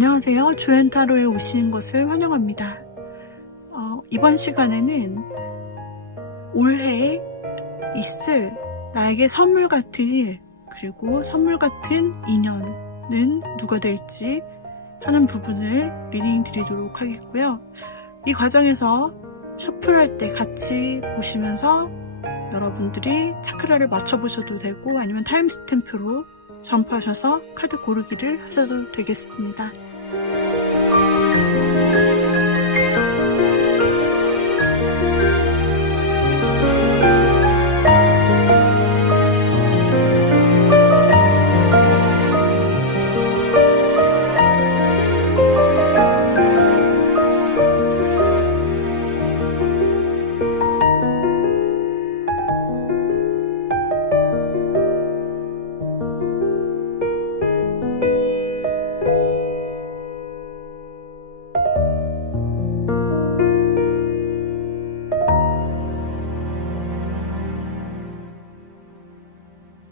안녕하세요. 조연타로에 오신 것을 환영합니다. 이번 시간에는 올해 있을 나에게 선물 같은 일, 그리고 선물 같은 인연은 누가 될지 하는 부분을 리딩 드리도록 하겠고요. 이 과정에서 셔플할 때 같이 보시면서 여러분들이 차크라를 맞춰보셔도 되고, 아니면 타임스탬프로 점프하셔서 카드 고르기를 하셔도 되겠습니다.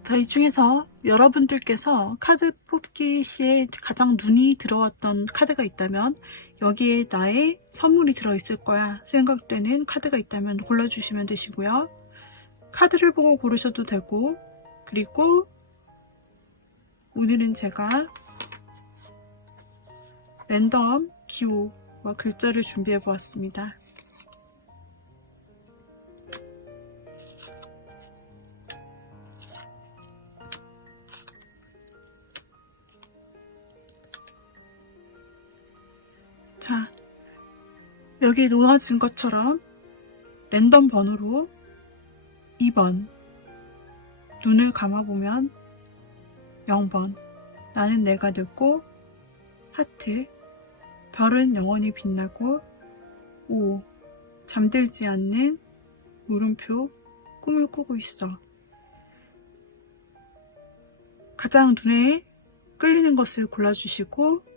자, 이 중에서 여러분들께서 카드 뽑기 시에 가장 눈이 들어왔던 카드가 있다면, 여기에 나의 선물이 들어있을 거야 생각되는 카드가 있다면 골라주시면 되시고요. 카드를 보고 고르셔도 되고, 그리고 오늘은 제가 랜덤 기호와 글자를 준비해 보았습니다. 자, 여기 놓아진 것처럼 랜덤 번호로 2번, 눈을 감아보면 0번, 나는 내가 늙고, 하트, 별은 영원히 빛나고, 5, 잠들지 않는 물음표, 꿈을 꾸고 있어. 가장 눈에 끌리는 것을 골라주시고,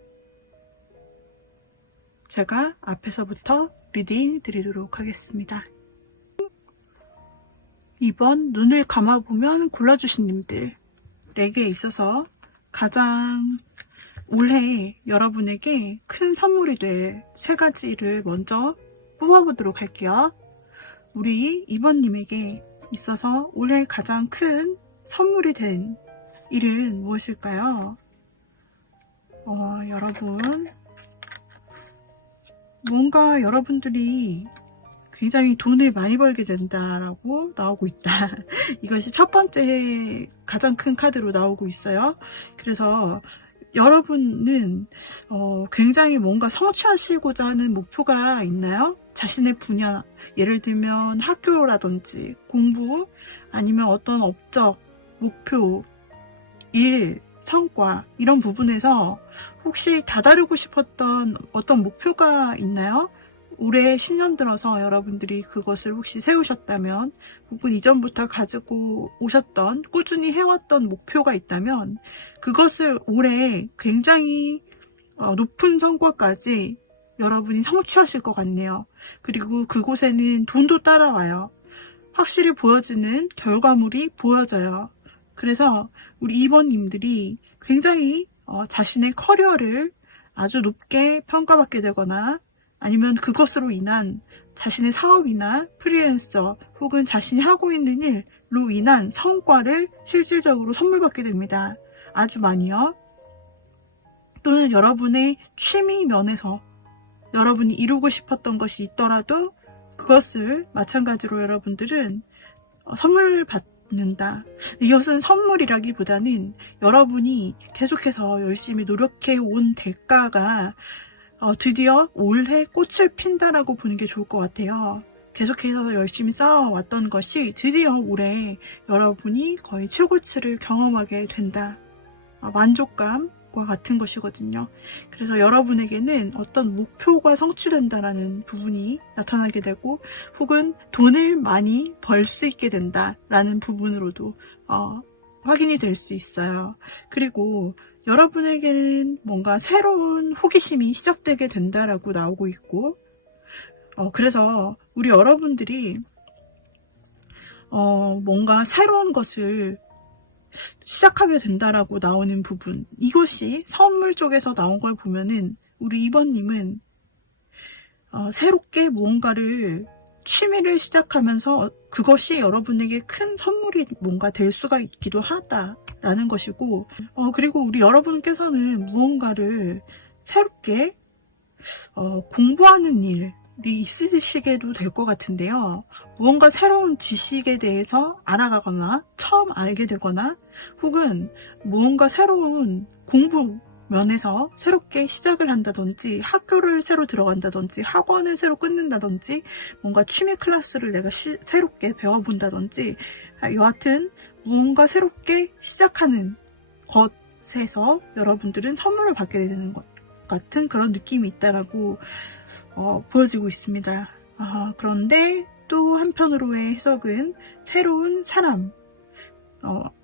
제가 앞에서부터 리딩 드리도록 하겠습니다. 2번, 눈을 감아보면 골라주신 님들에게 있어서 가장 올해 여러분에게 큰 선물이 될 3가지를 먼저 뽑아보도록 할게요. 우리 2번님에게 있어서 올해 가장 큰 선물이 된 일은 무엇일까요? 여러분, 뭔가 여러분들이 굉장히 돈을 많이 벌게 된다라고 나오고 있다. 이것이 첫 번째 가장 큰 카드로 나오고 있어요. 그래서 여러분은 굉장히 뭔가 성취하시고자 하는 목표가 있나요? 자신의 분야, 예를 들면 학교라든지 공부, 아니면 어떤 업적, 목표, 일, 성과, 이런 부분에서 혹시 다다르고 싶었던 어떤 목표가 있나요? 올해 신년 들어서 여러분들이 그것을 혹시 세우셨다면, 혹은 이전부터 가지고 오셨던, 꾸준히 해왔던 목표가 있다면, 그것을 올해 굉장히 높은 성과까지 여러분이 성취하실 것 같네요. 그리고 그곳에는 돈도 따라와요. 확실히 보여지는 결과물이 보여져요. 그래서 우리 2번님들이 굉장히 자신의 커리어를 아주 높게 평가받게 되거나, 아니면 그것으로 인한 자신의 사업이나 프리랜서, 혹은 자신이 하고 있는 일로 인한 성과를 실질적으로 선물받게 됩니다. 아주 많이요. 또는 여러분의 취미 면에서 여러분이 이루고 싶었던 것이 있더라도 그것을 마찬가지로 여러분들은 선물 받는다. 이것은 선물이라기보다는 여러분이 계속해서 열심히 노력해 온 대가가 드디어 올해 꽃을 핀다라고 보는 게 좋을 것 같아요. 계속해서 열심히 쌓아왔던 것이 드디어 올해 여러분이 거의 최고치를 경험하게 된다. 만족감과 같은 것이거든요. 그래서 여러분에게는 어떤 목표가 성취된다라는 부분이 나타나게 되고, 혹은 돈을 많이 벌 수 있게 된다라는 부분으로도 확인이 될 수 있어요. 그리고 여러분에게는 뭔가 새로운 호기심이 시작되게 된다라고 나오고 있고, 그래서 우리 여러분들이 뭔가 새로운 것을 시작하게 된다라고 나오는 부분, 이것이 선물 쪽에서 나온 걸 보면은 우리 2번님은 새롭게 무언가를 취미를 시작하면서 그것이 여러분에게 큰 선물이 뭔가 될 수가 있기도 하다라는 것이고, 그리고 우리 여러분께서는 무언가를 새롭게 공부하는 일이 있으시게도 될 것 같은데요. 무언가 새로운 지식에 대해서 알아가거나 처음 알게 되거나 혹은 무언가 새로운 공부 면에서 새롭게 시작을 한다든지 학교를 새로 들어간다든지 학원을 새로 끊는다든지 뭔가 취미 클래스를 내가 새롭게 배워본다든지 여하튼 무언가 새롭게 시작하는 것에서 여러분들은 선물을 받게 되는 것 같은 그런 느낌이 있다라고 보여지고 있습니다. 그런데 또 한편으로의 해석은 새로운 사람,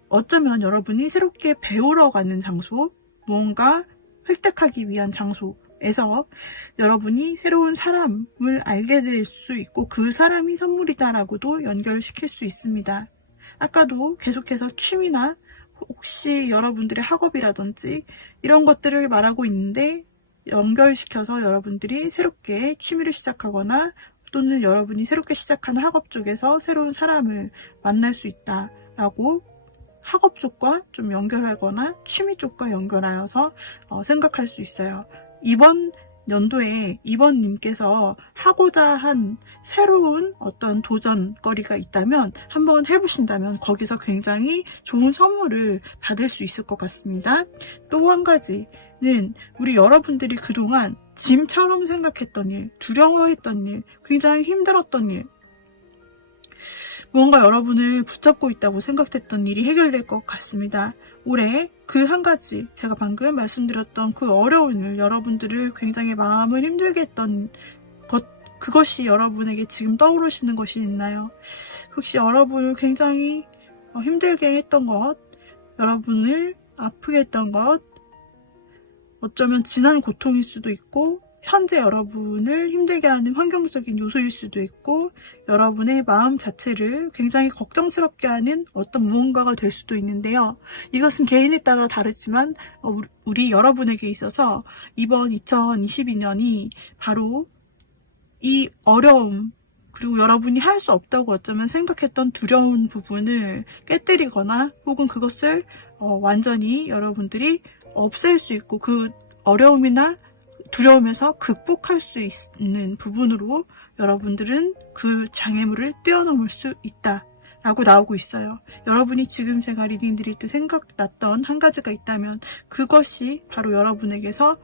어쩌면 여러분이 새롭게 배우러 가는 장소, 무언가 획득하기 위한 장소에서 여러분이 새로운 사람을 알게 될 수 있고 그 사람이 선물이다라고도 연결시킬 수 있습니다. 아까도 계속해서 취미나 혹시 여러분들의 학업이라든지 이런 것들을 말하고 있는데 연결시켜서 여러분들이 새롭게 취미를 시작하거나 또는 여러분이 새롭게 시작하는 학업 쪽에서 새로운 사람을 만날 수 있다라고 학업 쪽과 좀 연결하거나 취미 쪽과 연결하여서 생각할 수 있어요. 이번 연도에 2번님께서 하고자 한 새로운 어떤 도전거리가 있다면 한번 해보신다면 거기서 굉장히 좋은 선물을 받을 수 있을 것 같습니다. 또 한 가지는 우리 여러분들이 그동안 짐처럼 생각했던 일, 두려워했던 일, 굉장히 힘들었던 일, 무언가 여러분을 붙잡고 있다고 생각했던 일이 해결될 것 같습니다. 올해 그 한 가지, 제가 방금 말씀드렸던 그 어려운 일, 여러분들을 굉장히 마음을 힘들게 했던 것, 그것이 여러분에게 지금 떠오르시는 것이 있나요? 혹시 여러분을 굉장히 힘들게 했던 것, 여러분을 아프게 했던 것, 어쩌면 지난 고통일 수도 있고 현재 여러분을 힘들게 하는 환경적인 요소일 수도 있고 여러분의 마음 자체를 굉장히 걱정스럽게 하는 어떤 무언가가 될 수도 있는데요. 이것은 개인에 따라 다르지만 우리 여러분에게 있어서 이번 2022년이 바로 이 어려움 그리고 여러분이 할 수 없다고 어쩌면 생각했던 두려운 부분을 깨뜨리거나 혹은 그것을 완전히 여러분들이 없앨 수 있고 그 어려움이나 두려움에서 극복할 수 있는 부분으로 여러분들은 그 장애물을 뛰어넘을 수 있다 라고 나오고 있어요. 여러분이 지금 제가 리딩 드릴 때 생각났던 한 가지가 있다면 그것이 바로 여러분에게서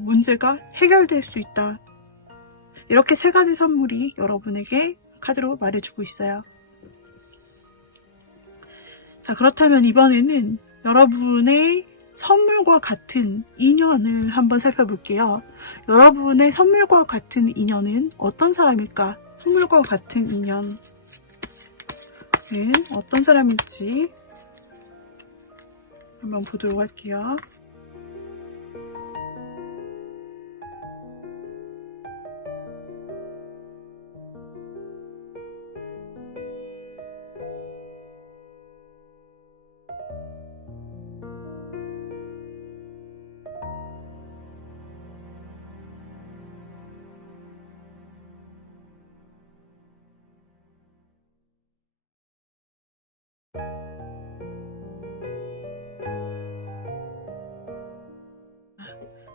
문제가 해결될 수 있다. 이렇게 세 가지 선물이 여러분에게 카드로 말해주고 있어요. 자, 그렇다면 이번에는 여러분의 선물과 같은 인연을 한번 살펴볼게요. 여러분의 선물과 같은 인연은 어떤 사람일까? 선물과 같은 인연은 어떤 사람일지 한번 보도록 할게요.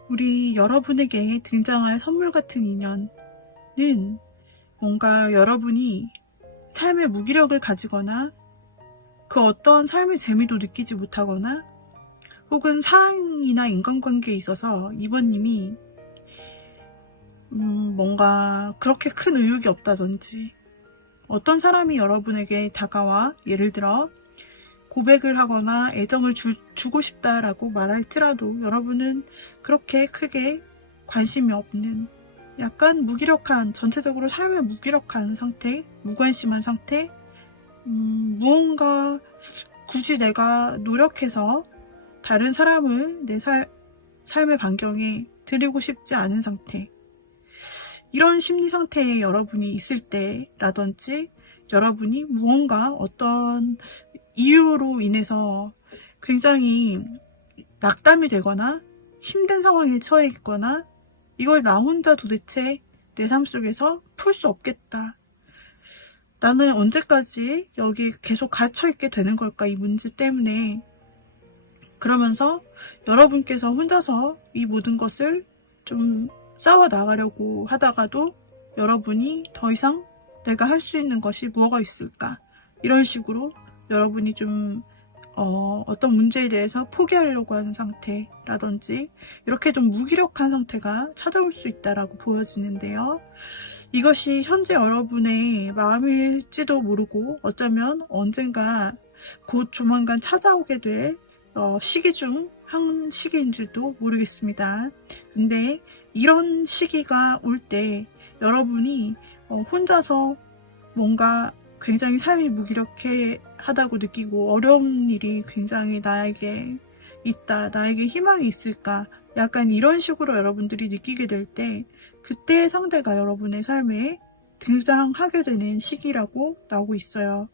우리 여러분에게 등장할 선물 같은 인연은 뭔가 여러분이 삶의 무기력을 가지거나 그 어떤 삶의 재미도 느끼지 못하거나 혹은 사랑이나 인간관계에 있어서 이번님이 뭔가 그렇게 큰 의욕이 없다든지 어떤 사람이 여러분에게 다가와 예를 들어 고백을 하거나 애정을 주고 싶다라고 말할지라도 여러분은 그렇게 크게 관심이 없는 약간 무기력한, 전체적으로 삶에 무기력한 상태, 무관심한 상태, 무언가 굳이 내가 노력해서 다른 사람을 내 삶의 반경에 들이고 싶지 않은 상태, 이런 심리 상태에 여러분이 있을 때라든지 여러분이 무언가 어떤 이유로 인해서 굉장히 낙담이 되거나 힘든 상황에 처해 있거나 이걸 나 혼자 도대체 내 삶 속에서 풀 수 없겠다. 나는 언제까지 여기 계속 갇혀있게 되는 걸까, 이 문제 때문에. 그러면서 여러분께서 혼자서 이 모든 것을 좀 싸워 나가려고 하다가도 여러분이 더 이상 내가 할 수 있는 것이 뭐가 있을까? 이런 식으로 여러분이 좀 어떤 문제에 대해서 포기하려고 하는 상태라든지 이렇게 좀 무기력한 상태가 찾아올 수 있다라고 보여지는데요. 이것이 현재 여러분의 마음일지도 모르고 어쩌면 언젠가 곧 조만간 찾아오게 될 시기 중 한 시기인 줄도 모르겠습니다. 근데 이런 시기가 올 때 여러분이 혼자서 뭔가 굉장히 삶이 무기력해 하다고 느끼고 어려운 일이 굉장히 나에게 있다, 나에게 희망이 있을까, 약간 이런 식으로 여러분들이 느끼게 될 때 그때의 상대가 여러분의 삶에 등장하게 되는 시기라고 나오고 있어요.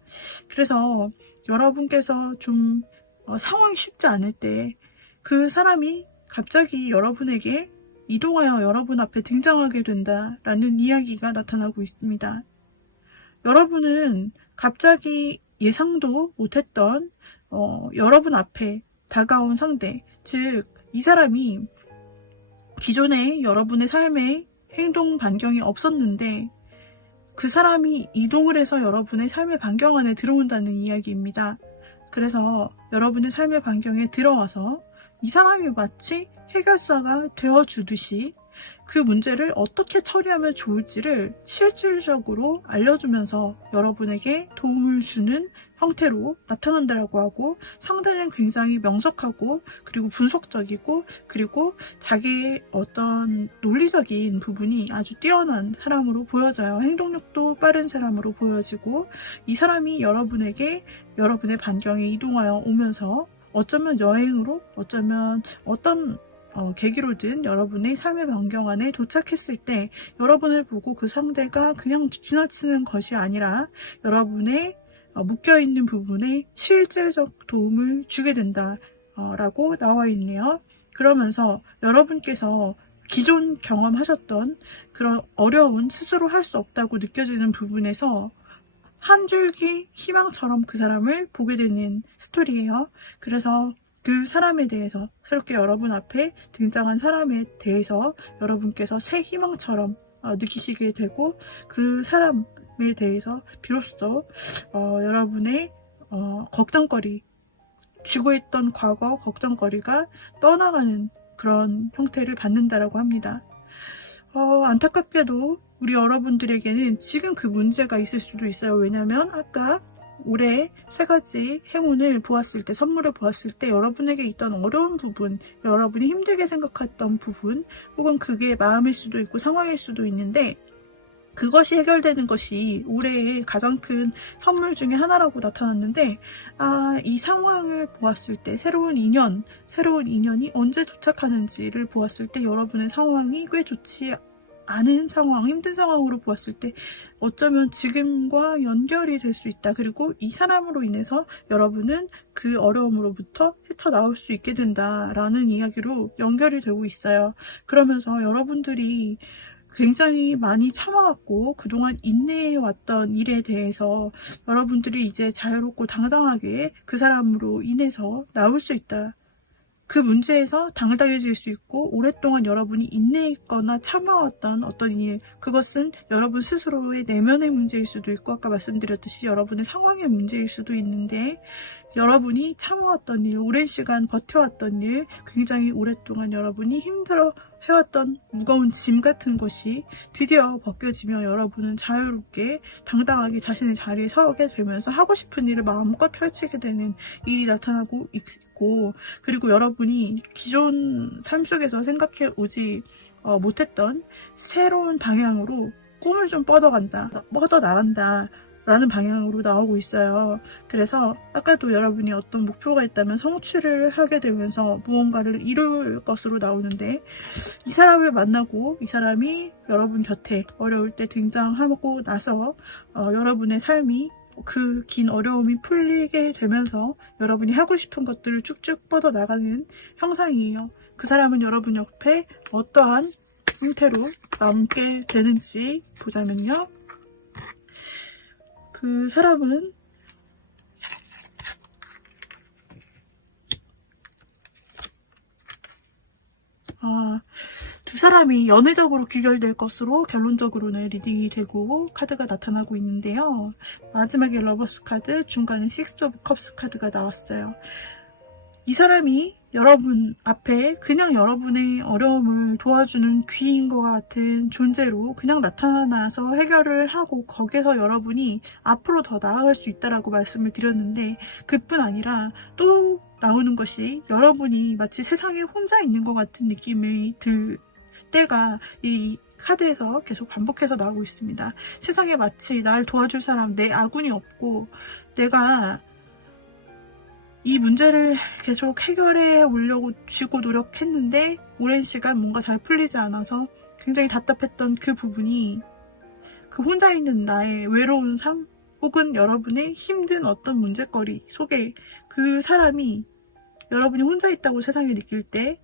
그래서 여러분께서 좀 상황이 쉽지 않을 때 그 사람이 갑자기 여러분에게 이동하여 여러분 앞에 등장하게 된다라는 이야기가 나타나고 있습니다. 여러분은 갑자기 예상도 못했던 여러분 앞에 다가온 상대, 즉 이 사람이 기존에 여러분의 삶에 행동 반경이 없었는데 그 사람이 이동을 해서 여러분의 삶의 반경 안에 들어온다는 이야기입니다. 그래서 여러분의 삶의 반경에 들어와서 이 사람이 마치 해결사가 되어주듯이 그 문제를 어떻게 처리하면 좋을지를 실질적으로 알려주면서 여러분에게 도움을 주는 형태로 나타난다라고 하고, 상대는 굉장히 명석하고 그리고 분석적이고 그리고 자기의 어떤 논리적인 부분이 아주 뛰어난 사람으로 보여져요. 행동력도 빠른 사람으로 보여지고, 이 사람이 여러분에게 여러분의 반경에 이동하여 오면서 어쩌면 여행으로, 어쩌면 어떤 계기로든 여러분의 삶의 반경 안에 도착했을 때 여러분을 보고 그 상대가 그냥 지나치는 것이 아니라 여러분의 묶여있는 부분에 실질적 도움을 주게 된다 라고 나와 있네요. 그러면서 여러분께서 기존 경험하셨던 그런 어려운, 스스로 할 수 없다고 느껴지는 부분에서 한 줄기 희망처럼 그 사람을 보게 되는 스토리예요. 그래서 그 사람에 대해서, 새롭게 여러분 앞에 등장한 사람에 대해서 여러분께서 새 희망처럼 느끼시게 되고, 그 사람에 대해서 비로소 여러분의 걱정거리, 쥐고 있던 과거 걱정거리가 떠나가는 그런 형태를 받는다라고 합니다. 안타깝게도 우리 여러분들에게는 지금 그 문제가 있을 수도 있어요. 왜냐면 아까 올해 3가지 행운을 보았을 때, 선물을 보았을 때 여러분에게 있던 어려운 부분, 여러분이 힘들게 생각했던 부분, 혹은 그게 마음일 수도 있고 상황일 수도 있는데 그것이 해결되는 것이 올해의 가장 큰 선물 중에 하나라고 나타났는데, 이 상황을 보았을 때 새로운 인연이 언제 도착하는지를 보았을 때 여러분의 상황이 꽤 좋지 않은 상황, 힘든 상황으로 보았을 때 어쩌면 지금과 연결이 될 수 있다. 그리고 이 사람으로 인해서 여러분은 그 어려움으로부터 헤쳐나올 수 있게 된다라는 이야기로 연결이 되고 있어요. 그러면서 여러분들이 굉장히 많이 참아왔고 그동안 인내해왔던 일에 대해서 여러분들이 이제 자유롭고 당당하게 그 사람으로 인해서 나올 수 있다. 그 문제에서 당당해질 수 있고, 오랫동안 여러분이 인내했거나 참아왔던 어떤 일, 그것은 여러분 스스로의 내면의 문제일 수도 있고, 아까 말씀드렸듯이 여러분의 상황의 문제일 수도 있는데, 여러분이 참아왔던 일, 오랜 시간 버텨왔던 일, 굉장히 오랫동안 여러분이 힘들어 해왔던 무거운 짐 같은 것이 드디어 벗겨지며 여러분은 자유롭게 당당하게 자신의 자리에 서게 되면서 하고 싶은 일을 마음껏 펼치게 되는 일이 나타나고 있고, 그리고 여러분이 기존 삶 속에서 생각해 오지 못했던 새로운 방향으로 꿈을 좀 뻗어나간다 라는 방향으로 나오고 있어요. 그래서 아까도 여러분이 어떤 목표가 있다면 성취를 하게 되면서 무언가를 이룰 것으로 나오는데, 이 사람을 만나고 이 사람이 여러분 곁에 어려울 때 등장하고 나서 여러분의 삶이 그 긴 어려움이 풀리게 되면서 여러분이 하고 싶은 것들을 쭉쭉 뻗어나가는 형상이에요. 그 사람은 여러분 옆에 어떠한 형태로 남게 되는지 보자면요. 그 사람은 두 사람이 연애적으로 귀결될 것으로 결론적으로는 리딩이 되고 카드가 나타나고 있는데요. 마지막에 러버스 카드, 중간에 식스 오브 컵스 카드가 나왔어요. 이 사람이 여러분 앞에 그냥 여러분의 어려움을 도와주는 귀인 것 같은 존재로 그냥 나타나서 해결을 하고 거기서 여러분이 앞으로 더 나아갈 수 있다라고 말씀을 드렸는데, 그뿐 아니라 또 나오는 것이 여러분이 마치 세상에 혼자 있는 것 같은 느낌이 들 때가 이 카드에서 계속 반복해서 나오고 있습니다. 세상에 마치 날 도와줄 사람, 내 아군이 없고 내가 이 문제를 계속 해결해 오려고 쥐고 노력했는데 오랜 시간 뭔가 잘 풀리지 않아서 굉장히 답답했던 그 부분이, 그 혼자 있는 나의 외로운 삶 혹은 여러분의 힘든 어떤 문제거리 속에 그 사람이, 여러분이 혼자 있다고 세상에 느낄 때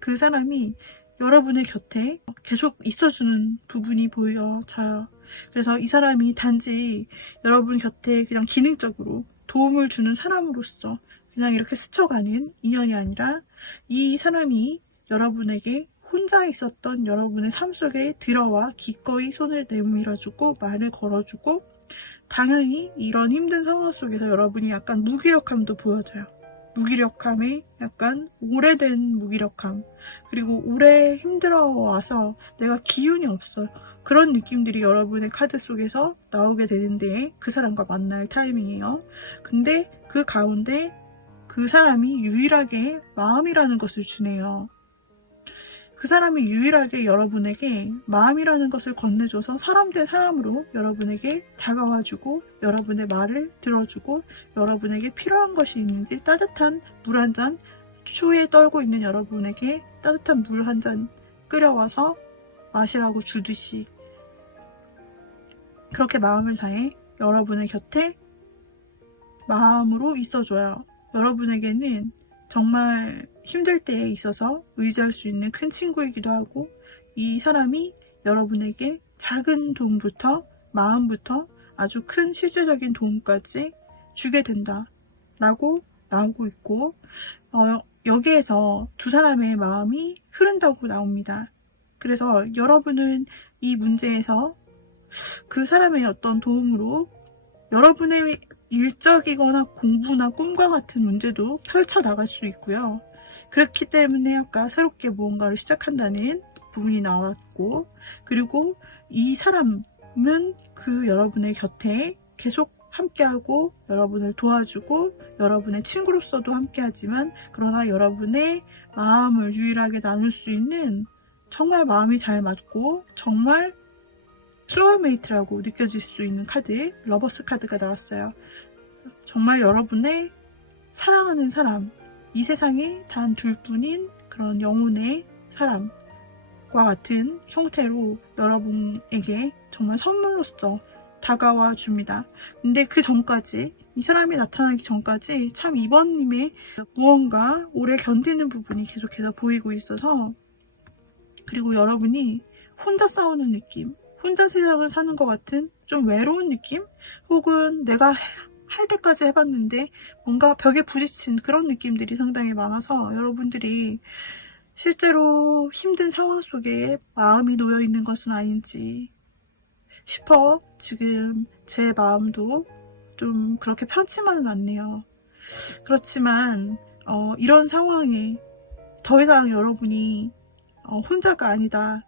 그 사람이 여러분의 곁에 계속 있어주는 부분이 보여져요. 그래서 이 사람이 단지 여러분 곁에 그냥 기능적으로 도움을 주는 사람으로서 그냥 이렇게 스쳐가는 인연이 아니라, 이 사람이 여러분에게 혼자 있었던 여러분의 삶 속에 들어와 기꺼이 손을 내밀어주고 말을 걸어주고, 당연히 이런 힘든 상황 속에서 여러분이 약간 무기력함도 보여져요. 무기력함에 약간 오래된 무기력함, 그리고 오래 힘들어와서 내가 기운이 없어, 그런 느낌들이 여러분의 카드 속에서 나오게 되는데 그 사람과 만날 타이밍이에요. 근데 그 가운데 그 사람이 유일하게 마음이라는 것을 주네요. 그 사람이 유일하게 여러분에게 마음이라는 것을 건네줘서 사람 대 사람으로 여러분에게 다가와주고 여러분의 말을 들어주고, 여러분에게 필요한 것이 있는지 따뜻한 물 한 잔, 추위에 떨고 있는 여러분에게 따뜻한 물 한 잔 끓여와서 마시라고 주듯이 그렇게 마음을 다해 여러분의 곁에 마음으로 있어줘요. 여러분에게는 정말 힘들 때에 있어서 의지할 수 있는 큰 친구이기도 하고, 이 사람이 여러분에게 작은 도움부터 마음부터 아주 큰 실제적인 도움까지 주게 된다 라고 나오고 있고, 여기에서 두 사람의 마음이 흐른다고 나옵니다. 그래서 여러분은 이 문제에서 그 사람의 어떤 도움으로 여러분의 일적이거나 공부나 꿈과 같은 문제도 펼쳐나갈 수 있고요. 그렇기 때문에 아까 새롭게 무언가를 시작한다는 부분이 나왔고, 그리고 이 사람은 그 여러분의 곁에 계속 함께하고 여러분을 도와주고 여러분의 친구로서도 함께하지만, 그러나 여러분의 마음을 유일하게 나눌 수 있는 정말 마음이 잘 맞고 정말 소울메이트라고 느껴질 수 있는 카드, 러버스 카드가 나왔어요. 정말 여러분의 사랑하는 사람, 이 세상에 단 둘뿐인 그런 영혼의 사람과 같은 형태로 여러분에게 정말 선물로서 다가와 줍니다. 근데 그 전까지, 이 사람이 나타나기 전까지 참 이번님의 무언가 오래 견디는 부분이 계속해서 보이고 있어서, 그리고 여러분이 혼자 싸우는 느낌, 혼자 세상을 사는 것 같은 좀 외로운 느낌, 혹은 내가 할 때까지 해봤는데 뭔가 벽에 부딪힌 그런 느낌들이 상당히 많아서 여러분들이 실제로 힘든 상황 속에 마음이 놓여 있는 것은 아닌지 싶어 지금 제 마음도 좀 그렇게 편치만은 않네요. 그렇지만 이런 상황에 더 이상 여러분이 혼자가 아니다.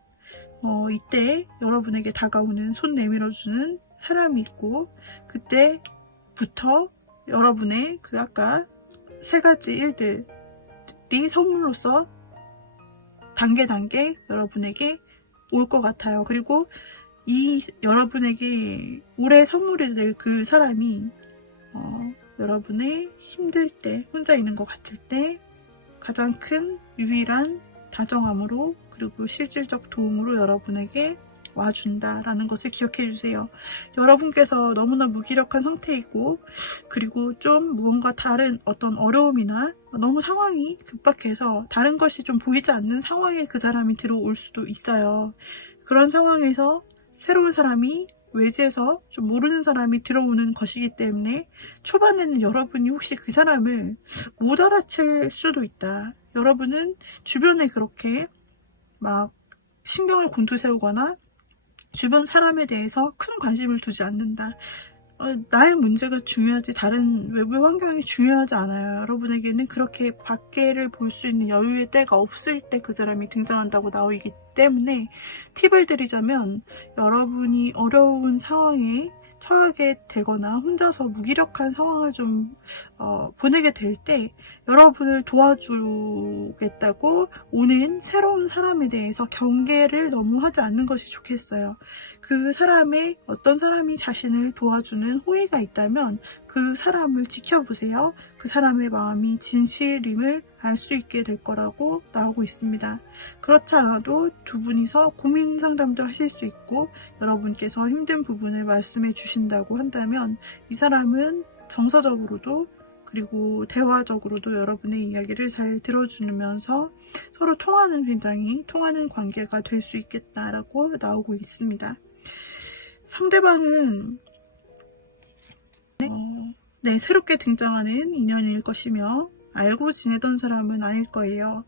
이때 여러분에게 다가오는 손 내밀어주는 사람이 있고, 그때부터 여러분의 그 아까 세 가지 일들이 선물로서 단계 여러분에게 올 것 같아요. 그리고 이 여러분에게 올해 선물이 될 그 사람이 여러분의 힘들 때, 혼자 있는 것 같을 때 가장 큰 유일한 다정함으로, 그리고 실질적 도움으로 여러분에게 와준다라는 것을 기억해 주세요. 여러분께서 너무나 무기력한 상태이고, 그리고 좀 무언가 다른 어떤 어려움이나 너무 상황이 급박해서 다른 것이 좀 보이지 않는 상황에 그 사람이 들어올 수도 있어요. 그런 상황에서 새로운 사람이, 외지에서 좀 모르는 사람이 들어오는 것이기 때문에 초반에는 여러분이 혹시 그 사람을 못 알아챌 수도 있다. 여러분은 주변에 그렇게 막 신경을 곤두세우거나 주변 사람에 대해서 큰 관심을 두지 않는다. 나의 문제가 중요하지 다른 외부 환경이 중요하지 않아요. 여러분에게는 그렇게 밖에를 볼 수 있는 여유의 때가 없을 때 그 사람이 등장한다고 나오기 때문에 팁을 드리자면, 여러분이 어려운 상황에 처하게 되거나 혼자서 무기력한 상황을 좀 보내게 될 때 여러분을 도와주겠다고 오는 새로운 사람에 대해서 경계를 너무 하지 않는 것이 좋겠어요. 그 사람의 어떤 사람이 자신을 도와주는 호의가 있다면 그 사람을 지켜보세요. 그 사람의 마음이 진실임을 알 수 있게 될 거라고 나오고 있습니다. 그렇지 않아도 두 분이서 고민 상담도 하실 수 있고, 여러분께서 힘든 부분을 말씀해 주신다고 한다면 이 사람은 정서적으로도 그리고 대화적으로도 여러분의 이야기를 잘 들어주면서 서로 굉장히 통하는 관계가 될 수 있겠다라고 나오고 있습니다. 상대방은 새롭게 등장하는 인연일 것이며 알고 지내던 사람은 아닐 거예요.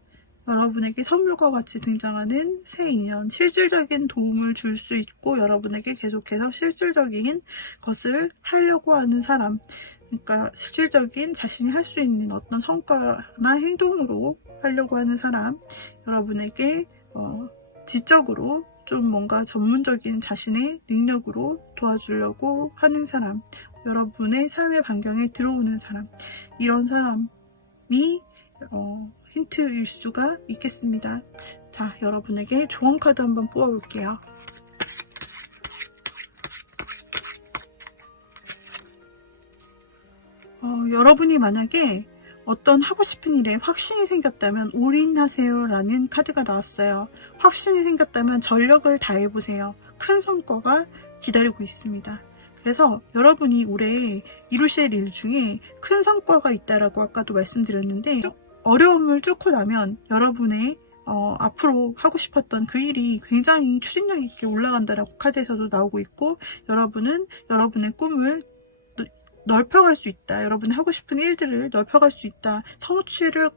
여러분에게 선물과 같이 등장하는 새 인연, 실질적인 도움을 줄 수 있고 여러분에게 계속해서 실질적인 것을 하려고 하는 사람, 그러니까 실질적인 자신이 할 수 있는 어떤 성과나 행동으로 하려고 하는 사람, 여러분에게 지적으로 좀 뭔가 전문적인 자신의 능력으로 도와주려고 하는 사람, 여러분의 삶의 반경에 들어오는 사람, 이런 사람이 힌트일 수가 있겠습니다. 자, 여러분에게 조언 카드 한번 뽑아볼게요. 여러분이 만약에 어떤 하고 싶은 일에 확신이 생겼다면 올인하세요 라는 카드가 나왔어요. 확신이 생겼다면 전력을 다해보세요. 큰 성과가 기다리고 있습니다. 그래서 여러분이 올해 이루실 일 중에 큰 성과가 있다라고 아까도 말씀드렸는데, 어려움을 뚫고 나면 여러분의 앞으로 하고 싶었던 그 일이 굉장히 추진력 있게 올라간다라고 카드에서도 나오고 있고, 여러분은 여러분의 꿈을 넓혀갈 수 있다. 여러분이 하고 싶은 일들을 넓혀갈 수 있다. 성취를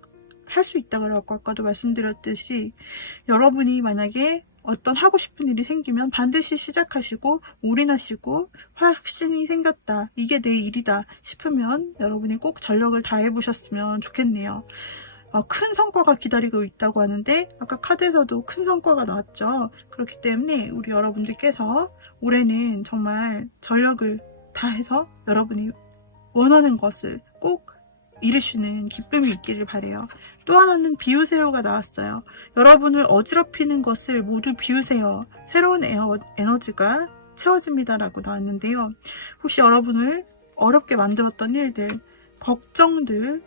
할 수 있다고 아까도 말씀드렸듯이, 여러분이 만약에 어떤 하고 싶은 일이 생기면 반드시 시작하시고 올인하시고 확신이 생겼다. 이게 내 일이다 싶으면 여러분이 꼭 전력을 다해보셨으면 좋겠네요. 큰 성과가 기다리고 있다고 하는데 아까 카드에서도 큰 성과가 나왔죠. 그렇기 때문에 우리 여러분들께서 올해는 정말 전력을 다해서 여러분이 원하는 것을 꼭 이루시는 기쁨이 있기를 바래요. 또 하나는 비우세요가 나왔어요. 여러분을 어지럽히는 것을 모두 비우세요. 새로운 에너지가 채워집니다 라고 나왔는데요. 혹시 여러분을 어렵게 만들었던 일들, 걱정들,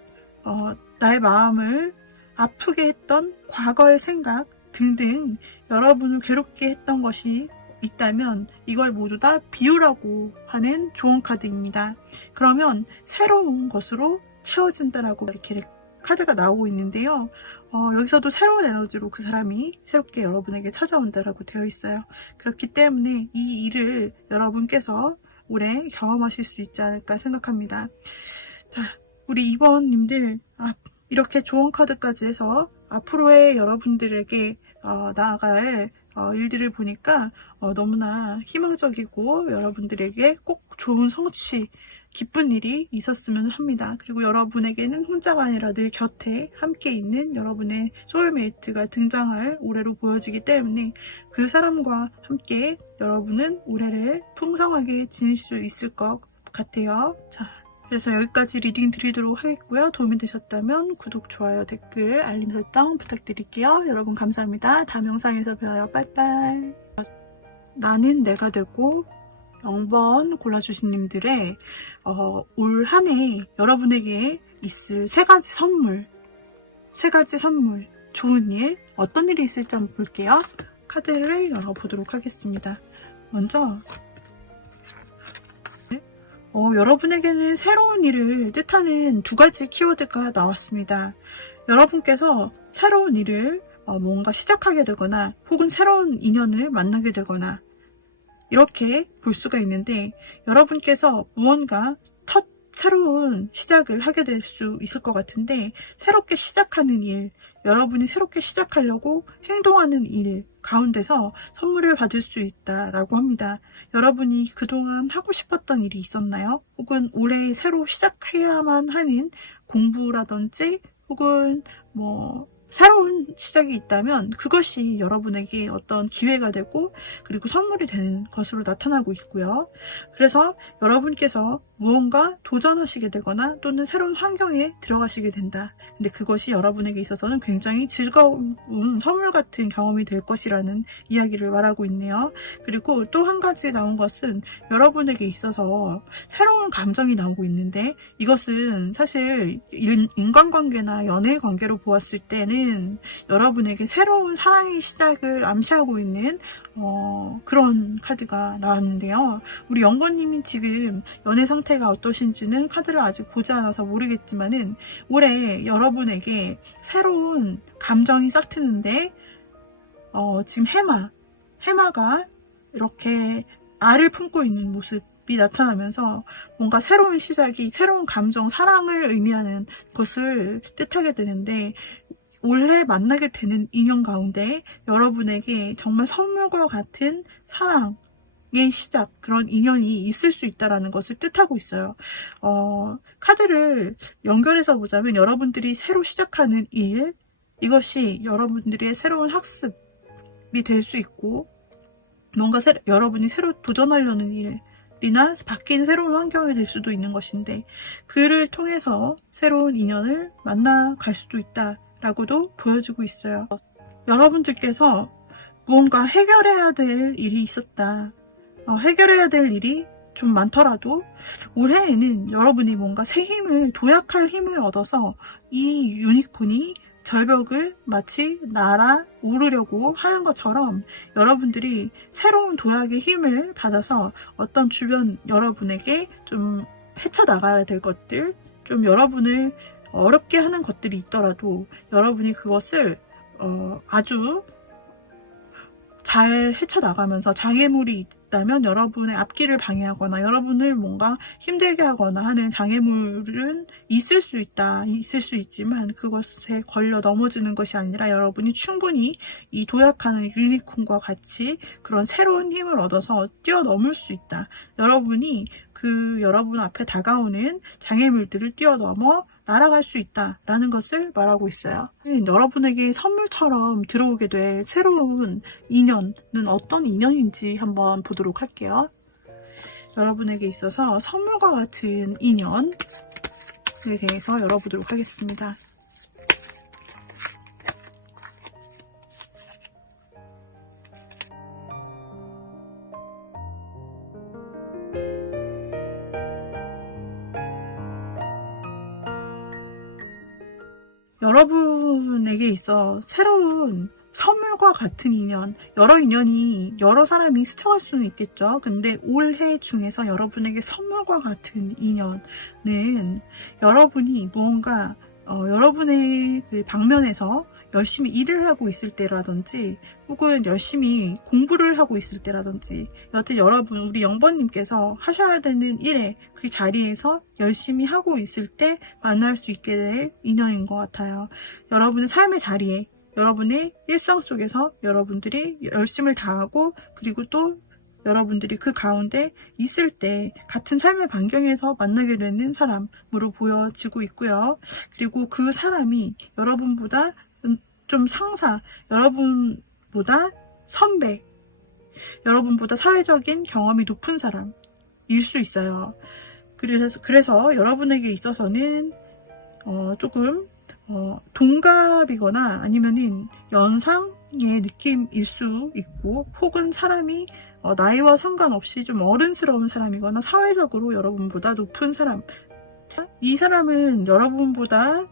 나의 마음을 아프게 했던 과거의 생각 등등 여러분을 괴롭게 했던 것이 있다면 이걸 모두 다 비우라고 하는 조언 카드입니다. 그러면 새로운 것으로 치워진다라고 이렇게 카드가 나오고 있는데요. 여기서도 새로운 에너지로 그 사람이 새롭게 여러분에게 찾아온다라고 되어 있어요. 그렇기 때문에 이 일을 여러분께서 올해 경험하실 수 있지 않을까 생각합니다. 자, 우리 2번님들 이렇게 조언 카드까지 해서 앞으로의 여러분들에게 나아갈 일들을 보니까 너무나 희망적이고 여러분들에게 꼭 좋은 성취, 기쁜 일이 있었으면 합니다. 그리고 여러분에게는 혼자가 아니라 늘 곁에 함께 있는 여러분의 소울메이트가 등장할 올해로 보여지기 때문에 그 사람과 함께 여러분은 올해를 풍성하게 지낼 수 있을 것 같아요. 자, 그래서 여기까지 리딩 드리도록 하겠고요. 도움이 되셨다면 구독, 좋아요, 댓글, 알림 설정 부탁드릴게요. 여러분 감사합니다. 다음 영상에서 봬요. 빠이빠이. 나는 내가 되고 0번 골라주신 님들의 올 한 해 여러분에게 있을 세 가지 선물, 좋은 일, 어떤 일이 있을지 한번 볼게요. 카드를 열어보도록 하겠습니다. 먼저 여러분에게는 새로운 일을 뜻하는 두 가지 키워드가 나왔습니다. 여러분께서 새로운 일을 뭔가 시작하게 되거나 혹은 새로운 인연을 만나게 되거나 이렇게 볼 수가 있는데, 여러분께서 무언가 첫 새로운 시작을 하게 될 수 있을 것 같은데, 새롭게 시작하는 일, 여러분이 새롭게 시작하려고 행동하는 일 가운데서 선물을 받을 수 있다라고 합니다. 여러분이 그동안 하고 싶었던 일이 있었나요? 혹은 올해 새로 시작해야만 하는 공부라든지 혹은 새로운 시작이 있다면 그것이 여러분에게 어떤 기회가 되고 그리고 선물이 되는 것으로 나타나고 있고요. 그래서 여러분께서 무언가 도전하시게 되거나 또는 새로운 환경에 들어가시게 된다. 근데 그것이 여러분에게 있어서는 굉장히 즐거운 선물 같은 경험이 될 것이라는 이야기를 말하고 있네요. 그리고 또 한 가지 나온 것은 여러분에게 있어서 새로운 감정이 나오고 있는데, 이것은 사실 인간관계나 연애 관계로 보았을 때는 여러분에게 새로운 사랑의 시작을 암시하고 있는 그런 카드가 나왔는데요. 우리 영번님이 지금 연애 상태가 어떠신지는 카드를 아직 보지 않아서 모르겠지만은, 올해 여러분에게 새로운 감정이 싹 트는데 지금 해마가 이렇게 알을 품고 있는 모습이 나타나면서 뭔가 새로운 시작이, 새로운 감정, 사랑을 의미하는 것을 뜻하게 되는데, 올해 만나게 되는 인연 가운데 여러분에게 정말 선물과 같은 사랑의 시작, 그런 인연이 있을 수 있다는 것을 뜻하고 있어요. 카드를 연결해서 보자면 여러분들이 새로 시작하는 일, 이것이 여러분들의 새로운 학습이 될 수 있고, 뭔가 여러분이 새로 도전하려는 일이나 바뀐 새로운 환경이 될 수도 있는 것인데, 그를 통해서 새로운 인연을 만나갈 수도 있다라고도 보여주고 있어요. 여러분들께서 무언가 해결해야 될 일이 있었다. 해결해야 될 일이 좀 많더라도 올해에는 여러분이 뭔가 새 힘을, 도약할 힘을 얻어서 이 유니콘이 절벽을 마치 날아오르려고 하는 것처럼 여러분들이 새로운 도약의 힘을 받아서 어떤 주변 여러분에게 좀 헤쳐나가야 될 것들, 좀 여러분을 어렵게 하는 것들이 있더라도 여러분이 그것을 아주 잘 헤쳐나가면서, 장애물이 있다면 여러분의 앞길을 방해하거나 여러분을 뭔가 힘들게 하거나 하는 장애물은 있을 수 있지만 그것에 걸려 넘어지는 것이 아니라 여러분이 충분히 이 도약하는 유니콘과 같이 그런 새로운 힘을 얻어서 뛰어넘을 수 있다. 여러분이 여러분 앞에 다가오는 장애물들을 뛰어넘어 날아갈 수 있다라는 것을 말하고 있어요. 여러분에게 선물처럼 들어오게 될 새로운 인연은 어떤 인연인지 한번 보도록 할게요. 여러분에게 있어서 선물과 같은 인연에 대해서 열어보도록 하겠습니다. 여러분에게 있어 새로운 선물과 같은 인연, 여러 인연이 여러 사람이 스쳐갈 수는 있겠죠. 근데 올해 중에서 여러분에게 선물과 같은 인연은 여러분이 무언가 여러분의 그 방면에서 열심히 일을 하고 있을 때라든지 혹은 열심히 공부를 하고 있을 때라든지, 여튼 여러분, 우리 영번님께서 하셔야 되는 일에 그 자리에서 열심히 하고 있을 때 만날 수 있게 될 인연인 것 같아요. 여러분의 삶의 자리에, 여러분의 일상 속에서 여러분들이 열심을 다하고 그리고 또 여러분들이 그 가운데 있을 때 같은 삶의 반경에서 만나게 되는 사람으로 보여지고 있고요. 그리고 그 사람이 여러분보다 좀 상사, 여러분보다 선배, 여러분보다 사회적인 경험이 높은 사람일 수 있어요. 그래서 여러분에게 있어서는 조금 동갑이거나 아니면은 연상의 느낌일 수 있고, 혹은 사람이 나이와 상관없이 좀 어른스러운 사람이거나 사회적으로 여러분보다 높은 사람, 이 사람은 여러분보다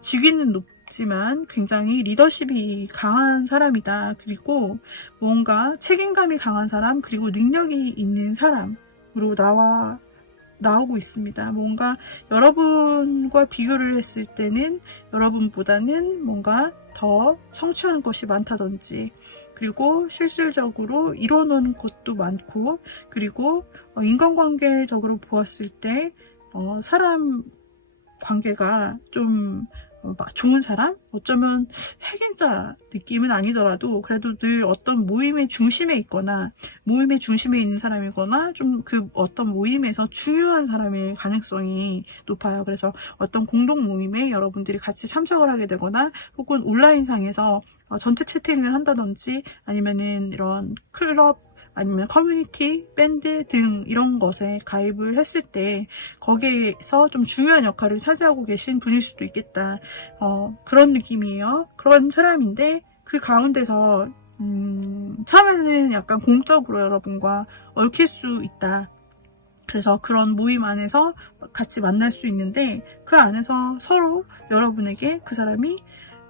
직위는 높지 같지만 굉장히 리더십이 강한 사람이다. 그리고 뭔가 책임감이 강한 사람, 그리고 능력이 있는 사람으로 나오고 있습니다. 뭔가 여러분과 비교를 했을 때는 여러분보다는 뭔가 더 성취한 것이 많다든지, 그리고 실질적으로 이뤄놓은 것도 많고, 그리고 인간관계적으로 보았을 때 사람 관계가 좀 좋은 사람? 어쩌면 핵인자 느낌은 아니더라도 그래도 늘 어떤 모임의 중심에 있거나 모임의 중심에 있는 사람이거나 좀 그 어떤 모임에서 중요한 사람일 가능성이 높아요. 그래서 어떤 공동 모임에 여러분들이 같이 참석을 하게 되거나 혹은 온라인상에서 전체 채팅을 한다든지 아니면은 이런 클럽 아니면 커뮤니티, 밴드 등 이런 것에 가입을 했을 때 거기에서 좀 중요한 역할을 차지하고 계신 분일 수도 있겠다. 그런 느낌이에요. 그런 사람인데 그 가운데서 처음에는 약간 공적으로 여러분과 얽힐 수 있다. 그래서 그런 모임 안에서 같이 만날 수 있는데 그 안에서 서로 여러분에게 그 사람이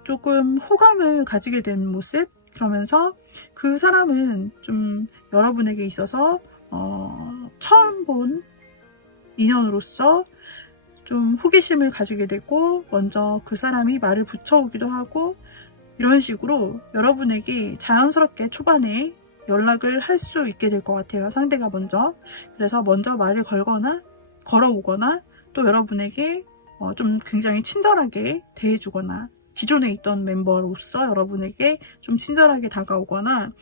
조금 호감을 가지게 된 모습, 그러면서 그 사람은 좀 여러분에게 있어서 처음 본 인연으로서 좀 호기심을 가지게 되고 먼저 그 사람이 말을 붙여오기도 하고 이런 식으로 여러분에게 자연스럽게 초반에 연락을 할 수 있게 될 것 같아요. 상대가 먼저. 그래서 먼저 말을 걸어오거나 또 여러분에게 좀 굉장히 친절하게 대해주거나 기존에 있던 멤버로서 여러분에게 좀 친절하게 다가오거나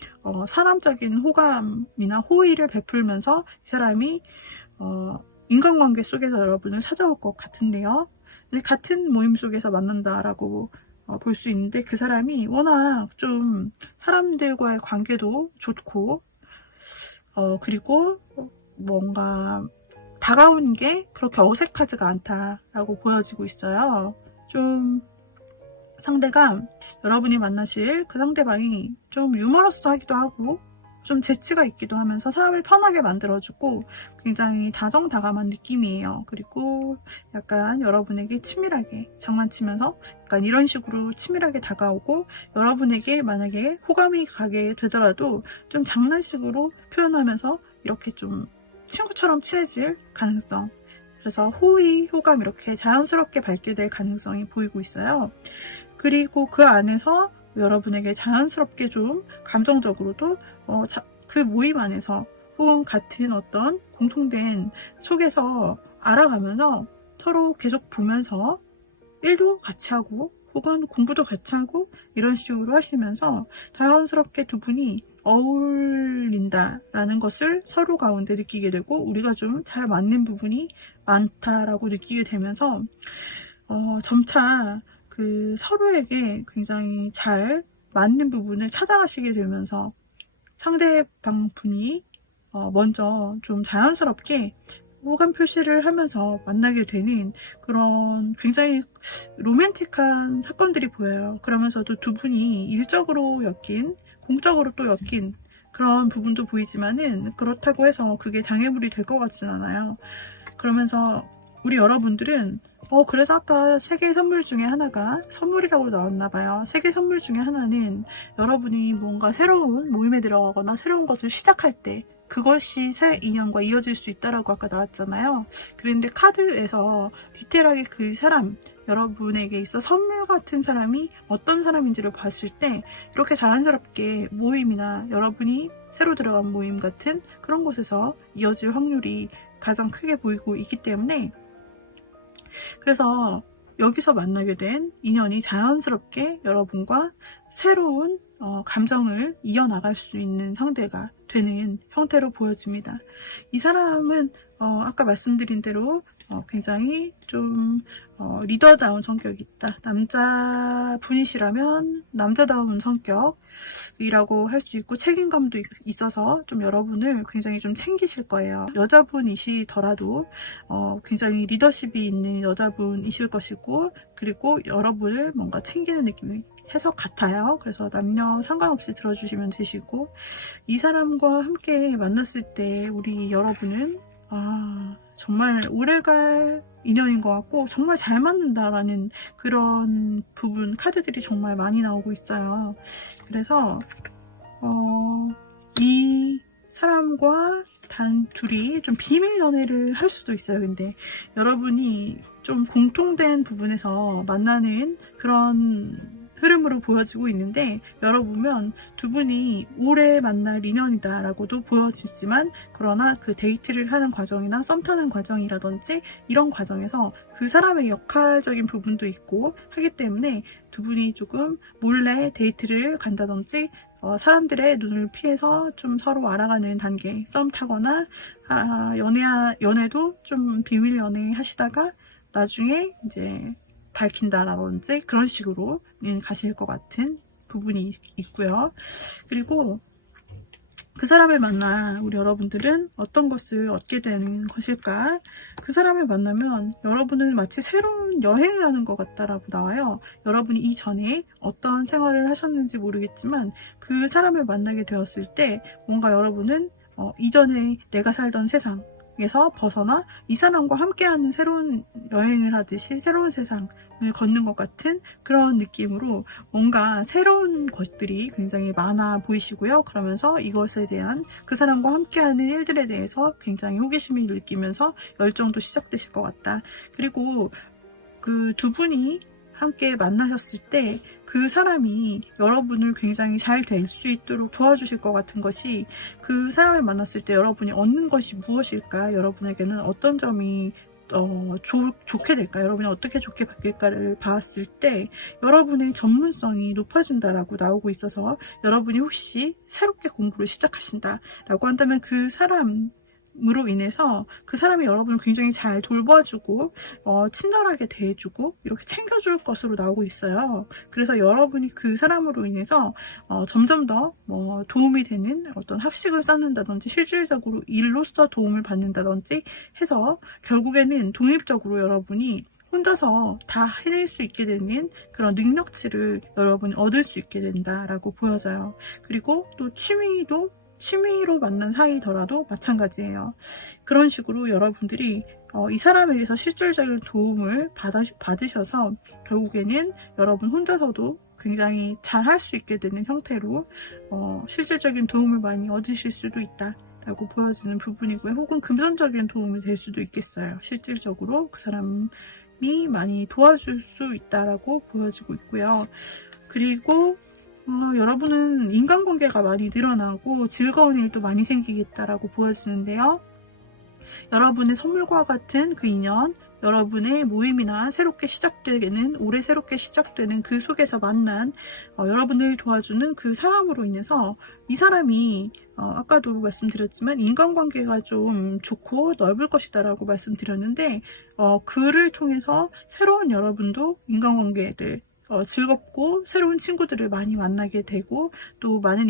사람적인 호감이나 호의를 베풀면서 이 사람이 인간관계 속에서 여러분을 찾아올 것 같은데요. 같은 모임 속에서 만난다라고 볼 수 있는데 그 사람이 워낙 좀 사람들과의 관계도 좋고 그리고 뭔가 다가오는 게 그렇게 어색하지가 않다라고 보여지고 있어요. 좀 상대가 여러분이 만나실 그 상대방이 좀 유머러스하기도 하고 좀 재치가 있기도 하면서 사람을 편하게 만들어주고 굉장히 다정다감한 느낌이에요. 그리고 약간 여러분에게 치밀하게 장난치면서 약간 이런 식으로 치밀하게 다가오고 여러분에게 만약에 호감이 가게 되더라도 좀 장난식으로 표현하면서 이렇게 좀 친구처럼 친해질 가능성, 그래서 호의, 호감 이렇게 자연스럽게 발견될 가능성이 보이고 있어요. 그리고 그 안에서 여러분에게 자연스럽게 좀 감정적으로도 그 모임 안에서 혹은 같은 어떤 공통된 속에서 알아가면서 서로 계속 보면서 일도 같이 하고 혹은 공부도 같이 하고 이런 식으로 하시면서 자연스럽게 두 분이 어울린다라는 것을 서로 가운데 느끼게 되고 우리가 좀 잘 맞는 부분이 많다라고 느끼게 되면서 점차 그 서로에게 굉장히 잘 맞는 부분을 찾아가시게 되면서 상대방 분이 먼저 좀 자연스럽게 호감 표시를 하면서 만나게 되는 그런 굉장히 로맨틱한 사건들이 보여요. 그러면서도 두 분이 일적으로 엮인, 공적으로 또 엮인 그런 부분도 보이지만은 그렇다고 해서 그게 장애물이 될 것 같진 않아요. 그러면서 우리 여러분들은 그래서 아까 3개의 선물 중에 하나가 선물이라고 나왔나봐요. 3개 선물 중에 하나는 여러분이 뭔가 새로운 모임에 들어가거나 새로운 것을 시작할 때 그것이 새 인연과 이어질 수 있다라고 아까 나왔잖아요. 그런데 카드에서 디테일하게 그 사람, 여러분에게 있어 선물 같은 사람이 어떤 사람인지를 봤을 때 이렇게 자연스럽게 모임이나 여러분이 새로 들어간 모임 같은 그런 곳에서 이어질 확률이 가장 크게 보이고 있기 때문에 그래서 여기서 만나게 된 인연이 자연스럽게 여러분과 새로운 감정을 이어나갈 수 있는 상대가 되는 형태로 보여집니다. 이 사람은 아까 말씀드린 대로 굉장히 좀 리더다운 성격이 있다. 남자분이시라면 남자다운 성격이라고 할 수 있고 책임감도 있어서 좀 여러분을 굉장히 좀 챙기실 거예요. 여자분이시더라도 굉장히 리더십이 있는 여자분이실 것이고 그리고 여러분을 뭔가 챙기는 느낌이 해석 같아요. 그래서 남녀 상관없이 들어주시면 되시고 이 사람과 함께 만났을 때 우리 여러분은 정말 오래갈 인연인 것 같고 정말 잘 맞는다라는 그런 부분 카드들이 정말 많이 나오고 있어요. 그래서 이 사람과 단 둘이 좀 비밀 연애를 할 수도 있어요. 근데 여러분이 좀 공통된 부분에서 만나는 그런 흐름으로 보여지고 있는데, 열어보면 두 분이 오래 만날 인연이다 라고도 보여지지만, 그러나 그 데이트를 하는 과정이나 썸 타는 과정이라든지 이런 과정에서 그 사람의 역할적인 부분도 있고 하기 때문에 두 분이 조금 몰래 데이트를 간다든지 사람들의 눈을 피해서 좀 서로 알아가는 단계, 썸 타거나 연애도 좀 비밀 연애 하시다가 나중에 이제 밝힌다라든지 그런 식으로 가실 것 같은 부분이 있고요. 그리고 그 사람을 만나 우리 여러분들은 어떤 것을 얻게 되는 것일까? 그 사람을 만나면 여러분은 마치 새로운 여행을 하는 것 같다라고 나와요. 여러분이 이전에 어떤 생활을 하셨는지 모르겠지만 그 사람을 만나게 되었을 때 뭔가 여러분은 이전에 내가 살던 세상에서 벗어나 이 사람과 함께하는 새로운 여행을 하듯이 새로운 세상을 걷는 것 같은 그런 느낌으로 뭔가 새로운 것들이 굉장히 많아 보이시고요. 그러면서 이것에 대한 그 사람과 함께하는 일들에 대해서 굉장히 호기심을 느끼면서 열정도 시작되실 것 같다. 그리고 그 두 분이 함께 만나셨을 때 그 사람이 여러분을 굉장히 잘 될 수 있도록 도와주실 것 같은 것이, 그 사람을 만났을 때 여러분이 얻는 것이 무엇일까, 여러분에게는 어떤 점이 좋게 될까, 여러분이 어떻게 좋게 바뀔까를 봤을 때 여러분의 전문성이 높아진다라고 나오고 있어서, 여러분이 혹시 새롭게 공부를 시작하신다라고 한다면 그 사람으로 인해서 그 사람이 여러분을 굉장히 잘 돌봐주고 친절하게 대해주고 이렇게 챙겨줄 것으로 나오고 있어요. 그래서 여러분이 그 사람으로 인해서 점점 더 도움이 되는 어떤 학식을 쌓는다든지 실질적으로 일로서 도움을 받는다든지 해서 결국에는 독립적으로 여러분이 혼자서 다 해낼 수 있게 되는 그런 능력치를 여러분이 얻을 수 있게 된다라고 보여져요. 그리고 또 취미로 만난 사이더라도 마찬가지예요. 그런 식으로 여러분들이 이 사람에게서 실질적인 도움을 받으셔서 결국에는 여러분 혼자서도 굉장히 잘 할 수 있게 되는 형태로 실질적인 도움을 많이 얻으실 수도 있다 라고 보여지는 부분이고요. 혹은 금전적인 도움이 될 수도 있겠어요. 실질적으로 그 사람이 많이 도와줄 수 있다라고 보여지고 있고요. 그리고 여러분은 인간관계가 많이 늘어나고 즐거운 일도 많이 생기겠다라고 보여지는데요. 여러분의 선물과 같은 그 인연, 여러분의 모임이나 올해 새롭게 시작되는 그 속에서 만난 여러분을 도와주는 그 사람으로 인해서 이 사람이 아까도 말씀드렸지만 인간관계가 좀 좋고 넓을 것이다 라고 말씀드렸는데, 그를 통해서 새로운 여러분도 인간관계들 즐겁고 새로운 친구들을 많이 만나게 되고 또 많은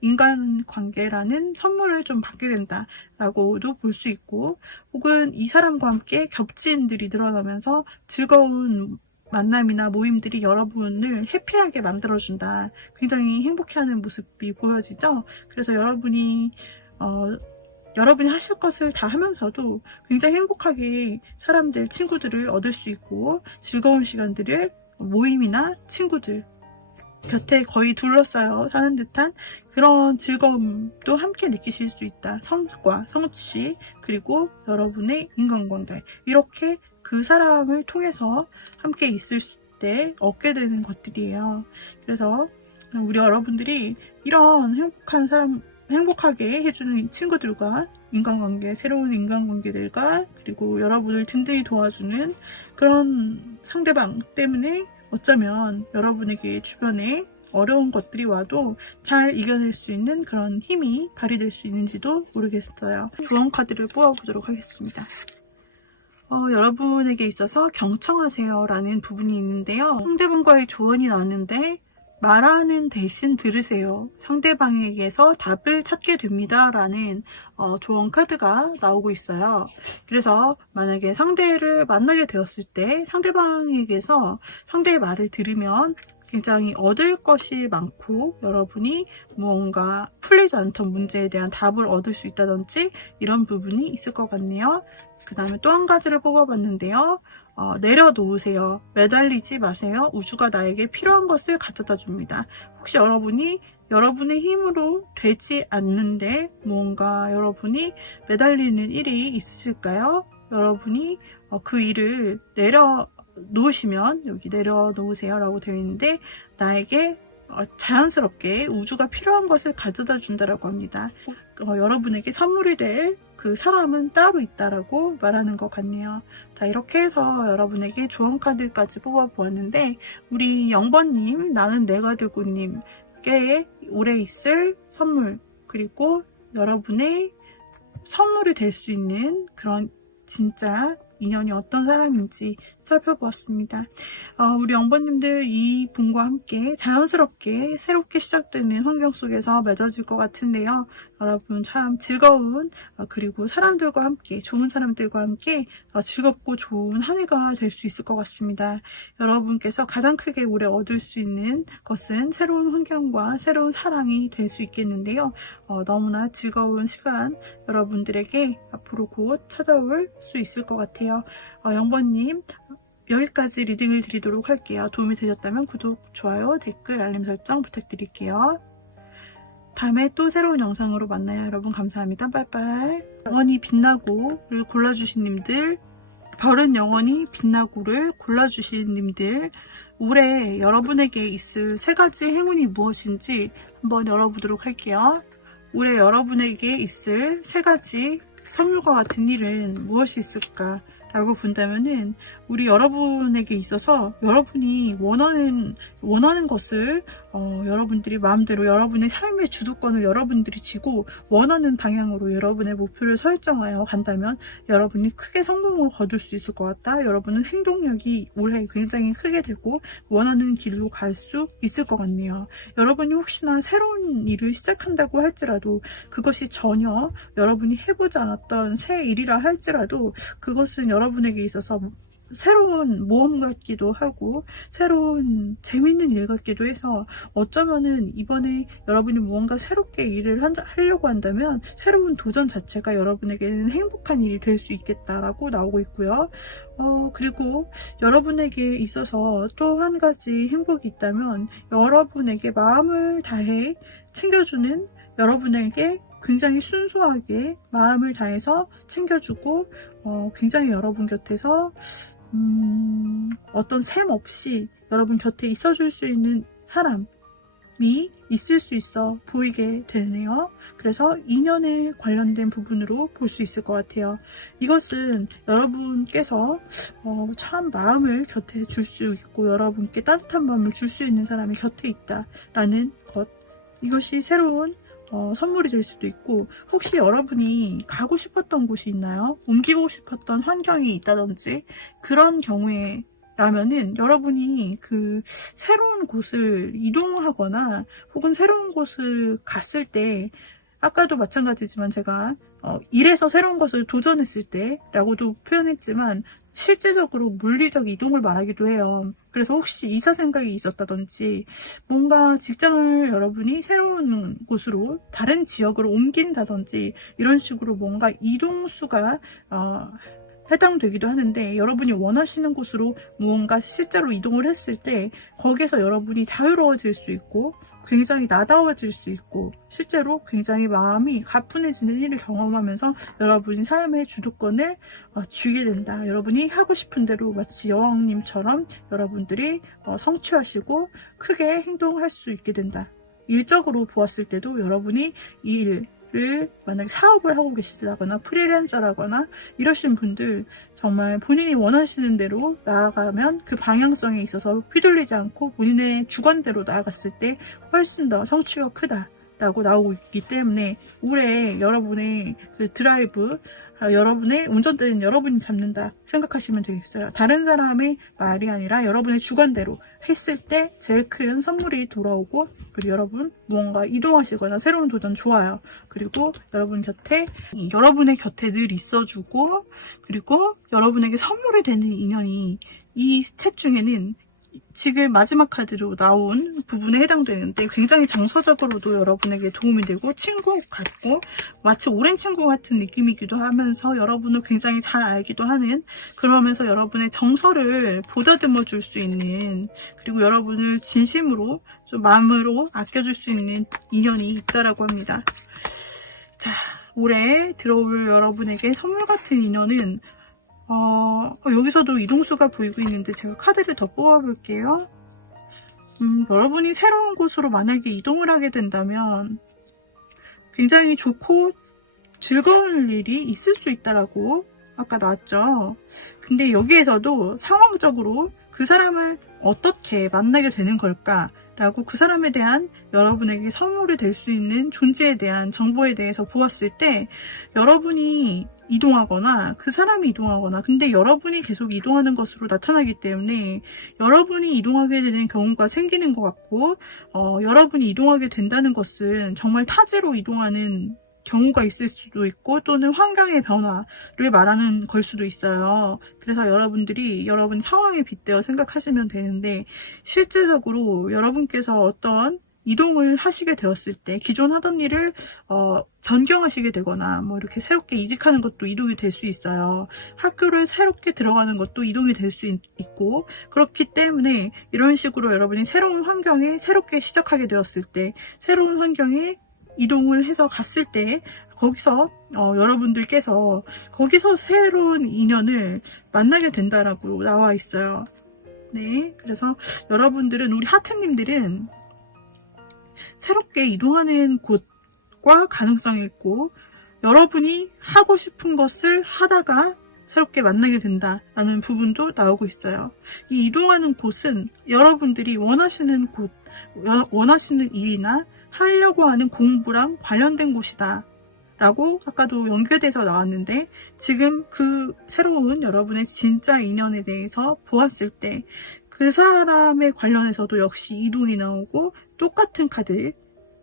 인간관계라는 선물을 좀 받게 된다라고도 볼 수 있고, 혹은 이 사람과 함께 겹친들이 늘어나면서 즐거운 만남이나 모임들이 여러분을 해피하게 만들어준다. 굉장히 행복해하는 모습이 보여지죠. 그래서 여러분이 하실 것을 다 하면서도 굉장히 행복하게 친구들을 얻을 수 있고 즐거운 시간들을 모임이나 친구들 곁에 거의 둘러싸여 사는 듯한 그런 즐거움도 함께 느끼실 수 있다. 성과, 성취, 그리고 여러분의 인간관계, 이렇게 그 사람을 통해서 함께 있을 때 얻게 되는 것들이에요. 그래서 우리 여러분들이 이런 행복하게 해주는 친구들과 새로운 인간관계들과 그리고 여러분을 든든히 도와주는 그런 상대방 때문에 어쩌면 여러분에게 주변에 어려운 것들이 와도 잘 이겨낼 수 있는 그런 힘이 발휘될 수 있는지도 모르겠어요. 조언 카드를 뽑아보도록 하겠습니다. 여러분에게 있어서 경청하세요 라는 부분이 있는데요. 상대방과의 조언이 나왔는데 말하는 대신 들으세요. 상대방에게서 답을 찾게 됩니다 라는 조언 카드가 나오고 있어요. 그래서 만약에 상대를 만나게 되었을 때 상대방에게서 상대의 말을 들으면 굉장히 얻을 것이 많고 여러분이 뭔가 풀리지 않던 문제에 대한 답을 얻을 수 있다든지 이런 부분이 있을 것 같네요. 그 다음에 또 한 가지를 뽑아봤는데요. 내려놓으세요. 매달리지 마세요. 우주가 나에게 필요한 것을 가져다 줍니다. 혹시 여러분이 여러분의 힘으로 되지 않는데 뭔가 여러분이 매달리는 일이 있으실까요? 여러분이 그 일을 내려놓으시면, 여기 내려놓으세요 라고 되어 있는데, 나에게 자연스럽게 우주가 필요한 것을 가져다 준다라고 합니다. 여러분에게 선물이 될 그 사람은 따로 있다라고 말하는 것 같네요. 자, 이렇게 해서 여러분에게 조언 카드까지 뽑아보았는데, 우리 0번님, 나는 내가 되고님께 올해 있을 선물, 그리고 여러분의 선물이 될 수 있는 그런 진짜 인연이 어떤 사람인지 살펴보았습니다. 우리 영번님들 이 분과 함께 자연스럽게 새롭게 시작되는 환경 속에서 맺어질 것 같은데요. 여러분 참 즐거운 그리고 사람들과 함께 좋은 사람들과 함께 즐겁고 좋은 한 해가 될 수 있을 것 같습니다. 여러분께서 가장 크게 올해 얻을 수 있는 것은 새로운 환경과 새로운 사랑이 될 수 있겠는데요. 너무나 즐거운 시간 여러분들에게 앞으로 곧 찾아올 수 있을 것 같아요. 영번님 여기까지 리딩을 드리도록 할게요. 도움이 되셨다면 구독, 좋아요, 댓글, 알림 설정 부탁드릴게요. 다음에 또 새로운 영상으로 만나요. 여러분 감사합니다. 빠이빠이. 영원히 빛나고를 골라주신 님들, 별은 영원히 빛나고를 골라주신 님들, 올해 여러분에게 있을 3가지 행운이 무엇인지 한번 열어보도록 할게요. 올해 여러분에게 있을 3가지 선물과 같은 일은 무엇이 있을까? 라고 본다면은 우리 여러분에게 있어서 여러분이 원하는 것을 여러분들이 마음대로 여러분의 삶의 주도권을 여러분들이 쥐고 원하는 방향으로 여러분의 목표를 설정하여 간다면 여러분이 크게 성공을 거둘 수 있을 것 같다. 여러분은 행동력이 올해 굉장히 크게 되고 원하는 길로 갈 수 있을 것 같네요. 여러분이 혹시나 새로운 일을 시작한다고 할지라도 그것이 전혀 여러분이 해보지 않았던 새 일이라 할지라도 그것은 여러분에게 있어서 새로운 모험 같기도 하고 새로운 재밌는 일 같기도 해서 어쩌면은 이번에 여러분이 무언가 새롭게 일을 하려고 한다면 새로운 도전 자체가 여러분에게는 행복한 일이 될 수 있겠다라고 나오고 있고요. 그리고 여러분에게 있어서 또 한 가지 행복이 있다면 여러분에게 마음을 다해 챙겨주는 여러분에게 굉장히 순수하게 마음을 다해서 챙겨주고 굉장히 여러분 곁에서 어떤 셈 없이 여러분 곁에 있어줄 수 있는 사람이 있을 수 있어 보이게 되네요. 그래서 인연에 관련된 부분으로 볼 수 있을 것 같아요. 이것은 여러분께서 참 마음을 곁에 줄 수 있고 여러분께 따뜻한 마음을 줄 수 있는 사람이 곁에 있다라는 것, 이것이 새로운 선물이 될 수도 있고, 혹시 여러분이 가고 싶었던 곳이 있나요? 옮기고 싶었던 환경이 있다든지 그런 경우에 라면은 여러분이 그 새로운 곳을 이동하거나 혹은 새로운 곳을 갔을 때, 아까도 마찬가지지만 제가 일에서 새로운 것을 도전했을 때 라고도 표현했지만 실질적으로 물리적 이동을 말하기도 해요. 그래서 혹시 이사 생각이 있었다든지 뭔가 직장을 여러분이 새로운 곳으로 다른 지역으로 옮긴다든지 이런 식으로 뭔가 이동수가 해당되기도 하는데, 여러분이 원하시는 곳으로 무언가 실제로 이동을 했을 때 거기에서 여러분이 자유로워질 수 있고 굉장히 나다워질 수 있고 실제로 굉장히 마음이 가뿐해지는 일을 경험하면서 여러분이 삶의 주도권을 쥐게 된다. 여러분이 하고 싶은 대로 마치 여왕님처럼 여러분들이 성취하시고 크게 행동할 수 있게 된다. 일적으로 보았을 때도 여러분이 이 일을 만약에 사업을 하고 계시다거나 프리랜서라거나 이러신 분들 정말 본인이 원하시는 대로 나아가면 그 방향성에 있어서 휘둘리지 않고 본인의 주관대로 나아갔을 때 훨씬 더 성취가 크다라고 나오고 있기 때문에 올해 여러분의 그 드라이브, 여러분의 운전대는 여러분이 잡는다 생각하시면 되겠어요. 다른 사람의 말이 아니라 여러분의 주관대로 했을 때 제일 큰 선물이 돌아오고, 그리고 여러분 무언가 이동하시거나 새로운 도전 좋아요. 그리고 여러분의 곁에 늘 있어주고, 그리고 여러분에게 선물이 되는 인연이 이 셋 중에는 지금 마지막 카드로 나온 부분에 해당되는데 굉장히 정서적으로도 여러분에게 도움이 되고 친구 같고 마치 오랜 친구 같은 느낌이기도 하면서 여러분을 굉장히 잘 알기도 하는, 그러면서 여러분의 정서를 보다듬어 줄 수 있는, 그리고 여러분을 진심으로 좀 마음으로 아껴줄 수 있는 인연이 있다라고 합니다. 자, 올해 들어올 여러분에게 선물 같은 인연은 여기서도 이동수가 보이고 있는데 제가 카드를 더 뽑아볼게요. 여러분이 새로운 곳으로 만약에 이동을 하게 된다면 굉장히 좋고 즐거운 일이 있을 수 있다라고 아까 나왔죠. 근데 여기에서도 상황적으로 그 사람을 어떻게 만나게 되는 걸까? 라고 그 사람에 대한 여러분에게 선물이 될 수 있는 존재에 대한 정보에 대해서 보았을 때 여러분이 이동하거나 그 사람이 이동하거나, 근데 여러분이 계속 이동하는 것으로 나타나기 때문에 여러분이 이동하게 되는 경우가 생기는 것 같고, 여러분이 이동하게 된다는 것은 정말 타지로 이동하는 경우가 있을 수도 있고 또는 환경의 변화를 말하는 걸 수도 있어요. 그래서 여러분들이 여러분 상황에 빗대어 생각하시면 되는데, 실제적으로 여러분께서 어떤 이동을 하시게 되었을 때 기존 하던 일을 변경하시게 되거나 뭐 이렇게 새롭게 이직하는 것도 이동이 될 수 있어요. 학교를 새롭게 들어가는 것도 이동이 될 수 있고, 그렇기 때문에 이런 식으로 여러분이 새로운 환경에 새롭게 시작하게 되었을 때, 새로운 환경에 이동을 해서 갔을 때 거기서 여러분들께서 거기서 새로운 인연을 만나게 된다라고 나와 있어요. 네, 그래서 여러분들은, 우리 하트님들은 새롭게 이동하는 곳과 가능성이 있고, 여러분이 하고 싶은 것을 하다가 새롭게 만나게 된다라는 부분도 나오고 있어요. 이 이동하는 곳은 여러분들이 원하시는 곳, 원하시는 일이나 하려고 하는 공부랑 관련된 곳이다 라고 아까도 연결돼서 나왔는데, 지금 그 새로운 여러분의 진짜 인연에 대해서 보았을 때 그 사람에 관련해서도 역시 이동이 나오고, 똑같은 카드,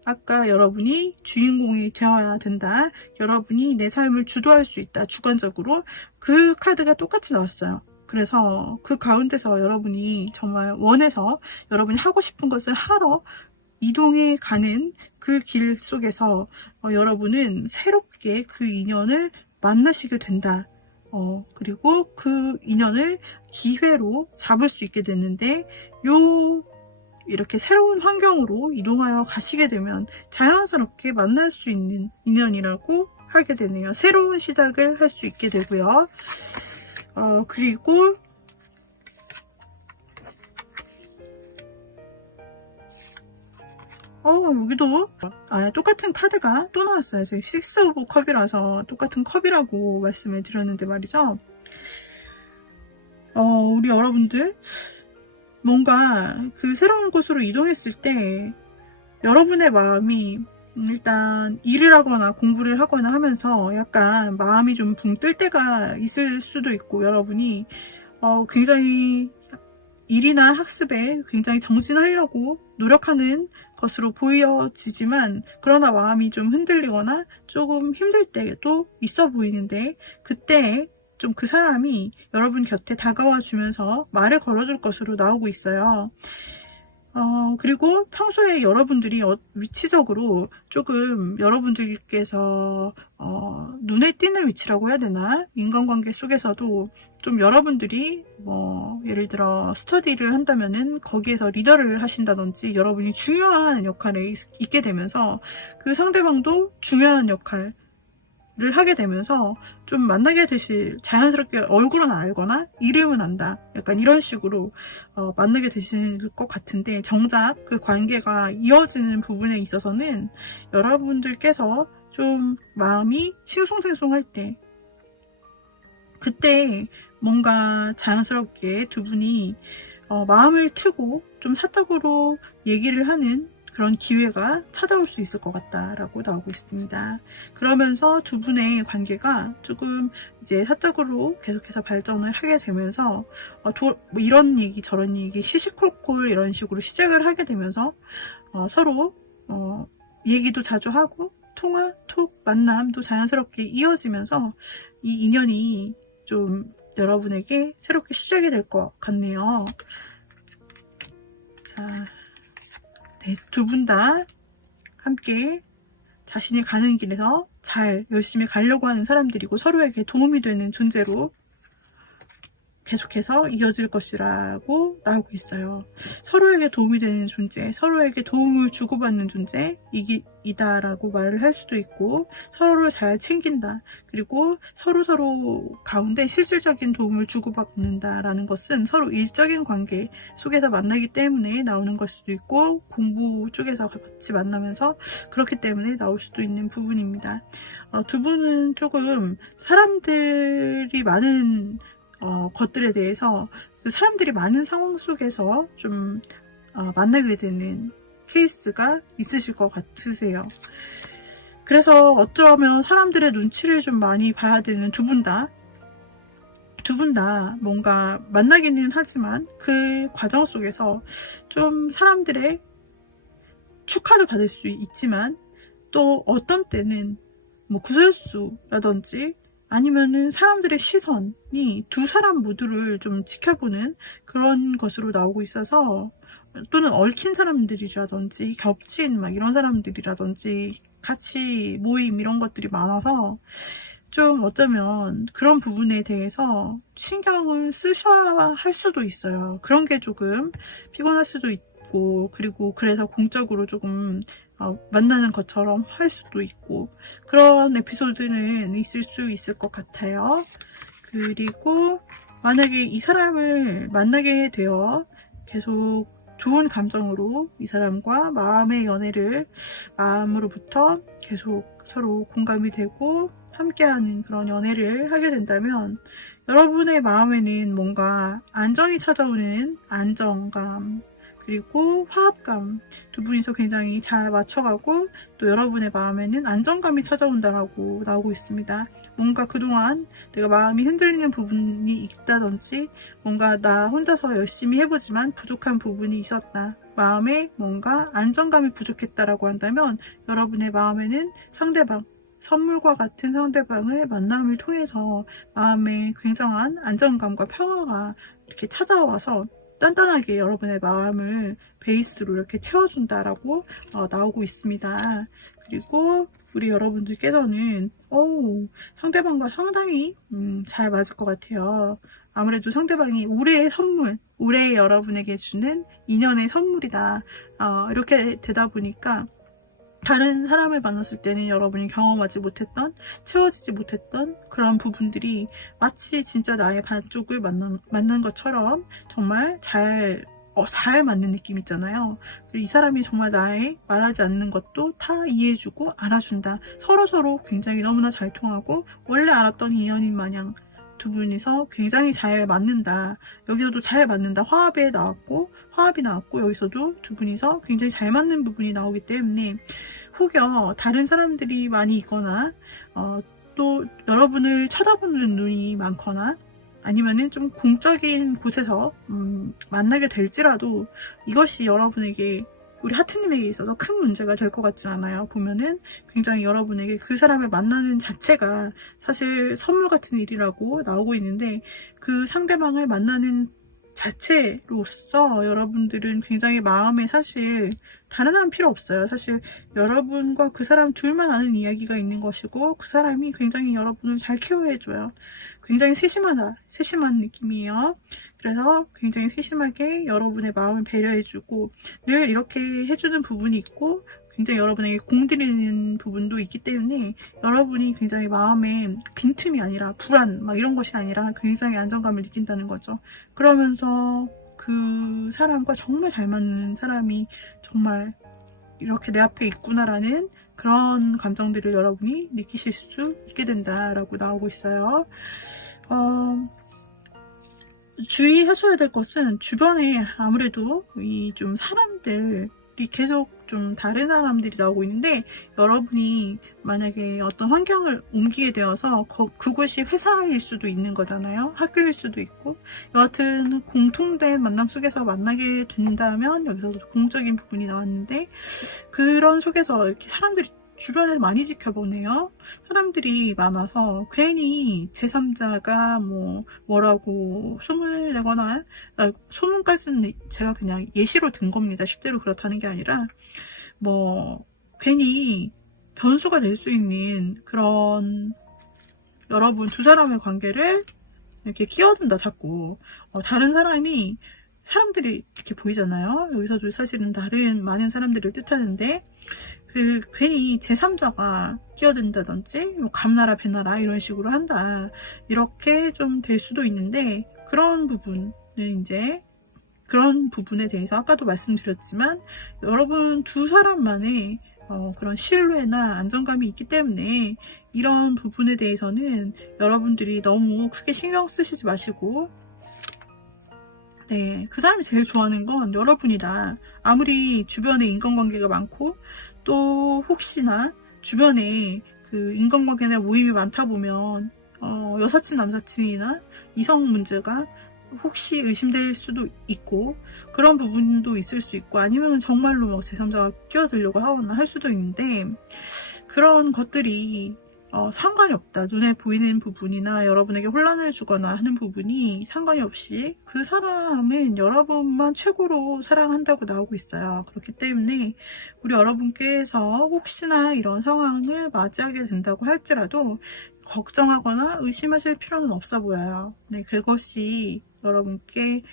아까 여러분이 주인공이 되어야 된다, 여러분이 내 삶을 주도할 수 있다, 주관적으로, 그 카드가 똑같이 나왔어요. 그래서 그 가운데서 여러분이 정말 원해서 여러분이 하고 싶은 것을 하러 이동해 가는 그 길 속에서 여러분은 새롭게 그 인연을 만나시게 된다. 그리고 그 인연을 기회로 잡을 수 있게 됐는데, 이렇게 새로운 환경으로 이동하여 가시게 되면 자연스럽게 만날 수 있는 인연이라고 하게 되네요. 새로운 시작을 할 수 있게 되고요. 그리고 여기도 똑같은 카드가 또 나왔어요. 저희 6 오브 컵이라서 똑같은 컵이라고 말씀을 드렸는데 말이죠. 우리 여러분들 뭔가 그 새로운 곳으로 이동했을 때 여러분의 마음이 일단 일을 하거나 공부를 하거나 하면서 약간 마음이 좀 붕 뜰 때가 있을 수도 있고, 여러분이 굉장히 일이나 학습에 굉장히 정진하려고 노력하는 것으로 보여지지만, 그러나 마음이 좀 흔들리거나 조금 힘들 때도 있어 보이는데, 그때 좀 그 사람이 여러분 곁에 다가와 주면서 말을 걸어줄 것으로 나오고 있어요. 그리고 평소에 여러분들이 위치적으로 조금 여러분들께서 눈에 띄는 위치라고 해야 되나? 인간관계 속에서도 좀 여러분들이 뭐 예를 들어 스터디를 한다면은 거기에서 리더를 하신다든지 여러분이 중요한 역할에 있게 되면서 그 상대방도 중요한 역할을 하게 되면서 좀 만나게 되실, 자연스럽게 얼굴은 알거나 이름은 안다, 약간 이런 식으로 만나게 되실 것 같은데, 정작 그 관계가 이어지는 부분에 있어서는 여러분들께서 좀 마음이 싱숭생숭할 때, 그때 뭔가 자연스럽게 두 분이 마음을 트고 좀 사적으로 얘기를 하는 그런 기회가 찾아올 수 있을 것 같다라고 나오고 있습니다. 그러면서 두 분의 관계가 조금 이제 사적으로 계속해서 발전을 하게 되면서 뭐 이런 얘기 저런 얘기 시시콜콜 이런 식으로 시작을 하게 되면서 서로 얘기도 자주 하고 통화, 톡, 만남도 자연스럽게 이어지면서 이 인연이 좀 여러분에게 새롭게 시작이 될 것 같네요. 자, 네, 두 분 다 함께 자신이 가는 길에서 잘 열심히 가려고 하는 사람들이고 서로에게 도움이 되는 존재로 계속해서 이어질 것이라고 나오고 있어요. 서로에게 도움이 되는 존재, 서로에게 도움을 주고받는 존재이다라고 말을 할 수도 있고, 서로를 잘 챙긴다. 그리고 서로 가운데 실질적인 도움을 주고받는다라는 것은 서로 일적인 관계 속에서 만나기 때문에 나오는 걸 수도 있고, 공부 쪽에서 같이 만나면서 그렇기 때문에 나올 수도 있는 부분입니다. 두 분은 조금 사람들이 많은 것들에 대해서 그 사람들이 많은 상황 속에서 좀 만나게 되는 케이스가 있으실 것 같으세요. 그래서 어쩌면 사람들의 눈치를 좀 많이 봐야 되는 두 분 다 뭔가 만나기는 하지만 그 과정 속에서 좀 사람들의 축하를 받을 수 있지만 또 어떤 때는 뭐 구설수라든지 아니면은 사람들의 시선이 두 사람 모두를 좀 지켜보는 그런 것으로 나오고 있어서, 또는 얽힌 사람들이라든지 겹친 막 이런 사람들이라든지 같이 모임 이런 것들이 많아서 좀 어쩌면 그런 부분에 대해서 신경을 쓰셔야 할 수도 있어요. 그런 게 조금 피곤할 수도 있고, 그리고 그래서 공적으로 조금 만나는 것처럼 할 수도 있고, 그런 에피소드는 있을 수 있을 것 같아요. 그리고 만약에 이 사람을 만나게 되어 계속 좋은 감정으로 이 사람과 마음의 연애를 마음으로부터 계속 서로 공감이 되고 함께하는 그런 연애를 하게 된다면, 여러분의 마음에는 뭔가 안정이 찾아오는 안정감, 그리고 화합감, 두 분이서 굉장히 잘 맞춰가고 또 여러분의 마음에는 안정감이 찾아온다라고 나오고 있습니다. 뭔가 그동안 내가 마음이 흔들리는 부분이 있다든지, 뭔가 나 혼자서 열심히 해보지만 부족한 부분이 있었다, 마음에 뭔가 안정감이 부족했다라고 한다면, 여러분의 마음에는 상대방, 선물과 같은 상대방을 만남을 통해서 마음에 굉장한 안정감과 평화가 이렇게 찾아와서 단단하게 여러분의 마음을 베이스로 이렇게 채워준다라고 나오고 있습니다. 그리고 우리 여러분들께서는 상대방과 상당히 잘 맞을 것 같아요. 아무래도 상대방이 올해의 선물, 올해 여러분에게 주는 인연의 선물이다, 이렇게 되다 보니까 다른 사람을 만났을 때는 여러분이 경험하지 못했던, 채워지지 못했던 그런 부분들이 마치 진짜 나의 반쪽을 만난 것처럼 정말 잘 맞는 느낌 있잖아요. 그리고 이 사람이 정말 나의 말하지 않는 것도 다 이해해주고 알아준다. 서로 굉장히 너무나 잘 통하고 원래 알았던 인연인 마냥 두 분이서 굉장히 잘 맞는다. 여기서도 잘 맞는다. 화합이 나왔고 여기서도 두 분이서 굉장히 잘 맞는 부분이 나오기 때문에, 혹여 다른 사람들이 많이 있거나 또 여러분을 쳐다보는 눈이 많거나 아니면은 좀 공적인 곳에서 만나게 될지라도 이것이 여러분에게, 우리 하트님에게 있어서 큰 문제가 될 것 같지 않아요. 보면은 굉장히 여러분에게 그 사람을 만나는 자체가 사실 선물 같은 일이라고 나오고 있는데, 그 상대방을 만나는 자체로서 여러분들은 굉장히 마음에 사실 다른 사람 필요 없어요. 사실 여러분과 그 사람 둘만 아는 이야기가 있는 것이고, 그 사람이 굉장히 여러분을 잘 케어해줘요. 굉장히 세심한 느낌이에요. 그래서 굉장히 세심하게 여러분의 마음을 배려해주고 늘 이렇게 해주는 부분이 있고, 굉장히 여러분에게 공들이는 부분도 있기 때문에 여러분이 굉장히 마음에 빈틈이 아니라 불안 막 이런 것이 아니라 굉장히 안정감을 느낀다는 거죠. 그러면서 그 사람과 정말 잘 맞는 사람이 정말 이렇게 내 앞에 있구나라는 그런 감정들을 여러분이 느끼실 수 있게 된다라고 나오고 있어요. 주의하셔야 될 것은, 주변에 아무래도 이 좀 사람들이 계속 좀 다른 사람들이 나오고 있는데, 여러분이 만약에 어떤 환경을 옮기게 되어서 그곳이 회사일 수도 있는 거잖아요. 학교일 수도 있고, 여하튼 공통된 만남 속에서 만나게 된다면, 여기서도 공적인 부분이 나왔는데, 그런 속에서 이렇게 사람들이 주변에서 많이 지켜보네요. 사람들이 많아서 괜히 제3자가 뭐라고 소문을 내거나, 소문까지는 제가 그냥 예시로 든 겁니다. 실제로 그렇다는 게 아니라 괜히 변수가 될 수 있는 그런, 여러분 두 사람의 관계를 이렇게 끼어든다 자꾸. 다른 사람들이 이렇게 보이잖아요. 여기서도 사실은 다른 많은 사람들을 뜻하는데, 괜히 제3자가 끼어든다든지 감나라 배나라 이런 식으로 한다, 이렇게 좀 될 수도 있는데, 그런 부분에 대해서 아까도 말씀드렸지만, 여러분 두 사람만의 그런 신뢰나 안정감이 있기 때문에 이런 부분에 대해서는 여러분들이 너무 크게 신경 쓰시지 마시고, 네, 그 사람이 제일 좋아하는 건 여러분이다. 아무리 주변에 인간관계가 많고, 또 혹시나 주변에 그 인간관계나 모임이 많다 보면 여사친 남사친이나 이성 문제가 혹시 의심될 수도 있고, 그런 부분도 있을 수 있고, 아니면 정말로 제3자가 끼어들려고 하거나 할 수도 있는데, 그런 것들이 상관이 없다. 눈에 보이는 부분이나 여러분에게 혼란을 주거나 하는 부분이 상관이 없이 그 사람은 여러분만 최고로 사랑한다고 나오고 있어요. 그렇기 때문에 우리 여러분께서 혹시나 이런 상황을 맞이하게 된다고 할지라도 걱정하거나 의심하실 필요는 없어 보여요. 네, 그것이 여러분께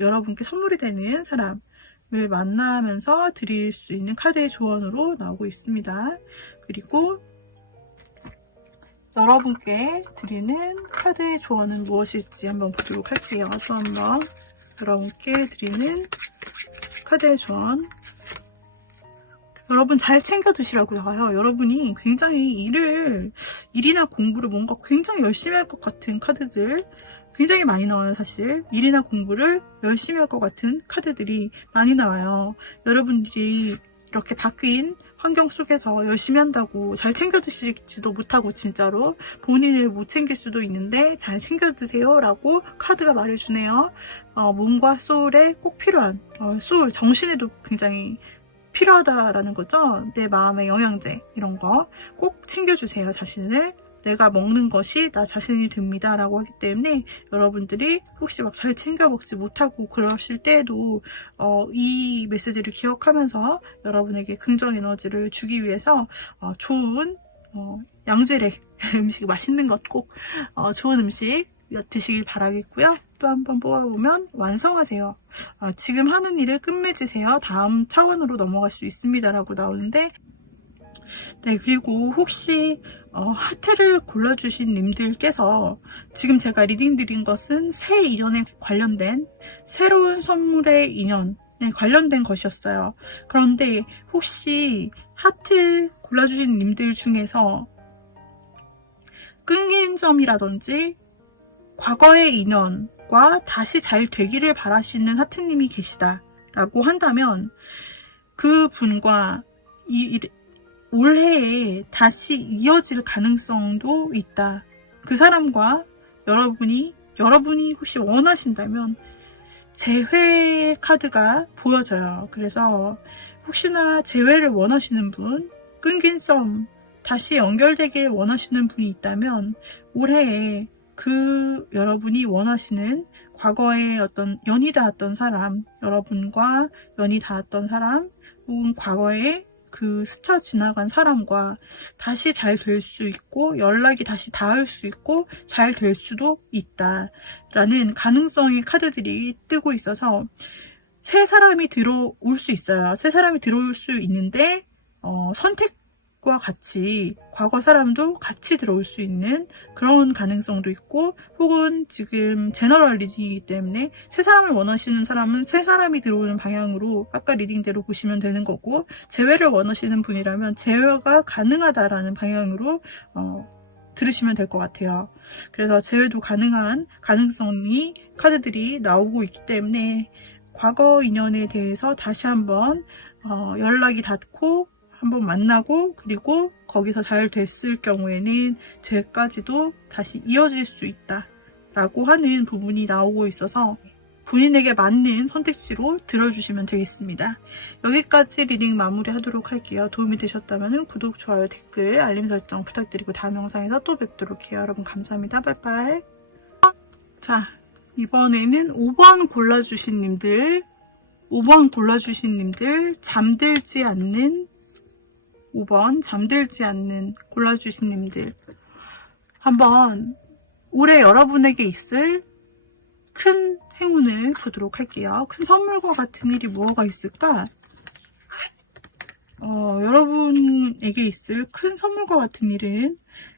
여러분께 선물이 되는 사람을 만나면서 드릴 수 있는 카드의 조언으로 나오고 있습니다. 그리고 여러분께 드리는 카드의 조언은 무엇일지 한번 보도록 할게요. 또 한번 여러분께 드리는 카드의 조언. 여러분 잘 챙겨 드시라고 나와요. 여러분이 굉장히 일이나 공부를 뭔가 굉장히 열심히 할 것 같은 카드들 굉장히 많이 나와요. 사실 일이나 공부를 열심히 할 것 같은 카드들이 많이 나와요. 여러분들이 이렇게 바뀐 환경 속에서 열심히 한다고 잘 챙겨 드시지도 못하고 진짜로 본인을 못 챙길 수도 있는데 잘 챙겨 드세요 라고 카드가 말해주네요. 몸과 소울에 꼭 필요한, 소울, 정신에도 굉장히 필요하다라는 거죠. 내 마음의 영양제 이런 거 꼭 챙겨주세요. 자신을. 내가 먹는 것이 나 자신이 됩니다 라고 하기 때문에 여러분들이 혹시 막 잘 챙겨 먹지 못하고 그러실 때에도 이 메시지를 기억하면서 여러분에게 긍정 에너지를 주기 위해서 좋은 양질의 음식, 맛있는 것 꼭 좋은 음식 드시길 바라겠고요. 또 한번 뽑아보면 완성하세요. 지금 하는 일을 끝맺으세요. 다음 차원으로 넘어갈 수 있습니다 라고 나오는데, 네, 그리고 혹시 하트를 골라주신 님들께서 지금 제가 리딩 드린 것은 새 인연에 관련된 새로운 선물의 인연에 관련된 것이었어요. 그런데 혹시 하트 골라주신 님들 중에서 끊긴 점이라든지 과거의 인연과 다시 잘 되기를 바라시는 하트님이 계시다라고 한다면 그 분과 올해에 다시 이어질 가능성도 있다. 그 사람과 여러분이 혹시 원하신다면 재회 카드가 보여져요. 그래서 혹시나 재회를 원하시는 분, 끊긴 썸, 다시 연결되길 원하시는 분이 있다면 올해에 여러분이 원하시는 과거에 어떤 연이 닿았던 사람, 여러분과 연이 닿았던 사람, 혹은 과거에 스쳐 지나간 사람과 다시 잘 될 수 있고 연락이 다시 닿을 수 있고 잘 될 수도 있다라는 가능성의 카드들이 뜨고 있어서 새 사람이 들어올 수 있어요. 새 사람이 들어올 수 있는데 선택과 같이 과거 사람도 같이 들어올 수 있는 그런 가능성도 있고, 혹은 지금 제너럴 리딩이기 때문에 새 사람을 원하시는 사람은 새 사람이 들어오는 방향으로 아까 리딩대로 보시면 되는 거고, 재회를 원하시는 분이라면 재회가 가능하다라는 방향으로 들으시면 될 것 같아요. 그래서 재회도 가능한 가능성이 카드들이 나오고 있기 때문에 과거 인연에 대해서 다시 한번 연락이 닿고 한번 만나고, 그리고 거기서 잘 됐을 경우에는 재까지도 다시 이어질 수 있다 라고 하는 부분이 나오고 있어서 본인에게 맞는 선택지로 들어주시면 되겠습니다. 여기까지 리딩 마무리하도록 할게요. 도움이 되셨다면 구독, 좋아요, 댓글, 알림 설정 부탁드리고 다음 영상에서 또 뵙도록 해요. 여러분 감사합니다. 빠이빠이. 자, 이번에는 5번 골라주신 님들, 5번 골라주신 님들, 잠들지 않는 5번 잠들지 않는 골라주신 님들, 한번 올해 여러분에게 있을 큰 행운을 보도록 할게요. 큰 선물과 같은 일이 뭐가 있을까? 여러분에게 있을 큰 선물과 같은 일은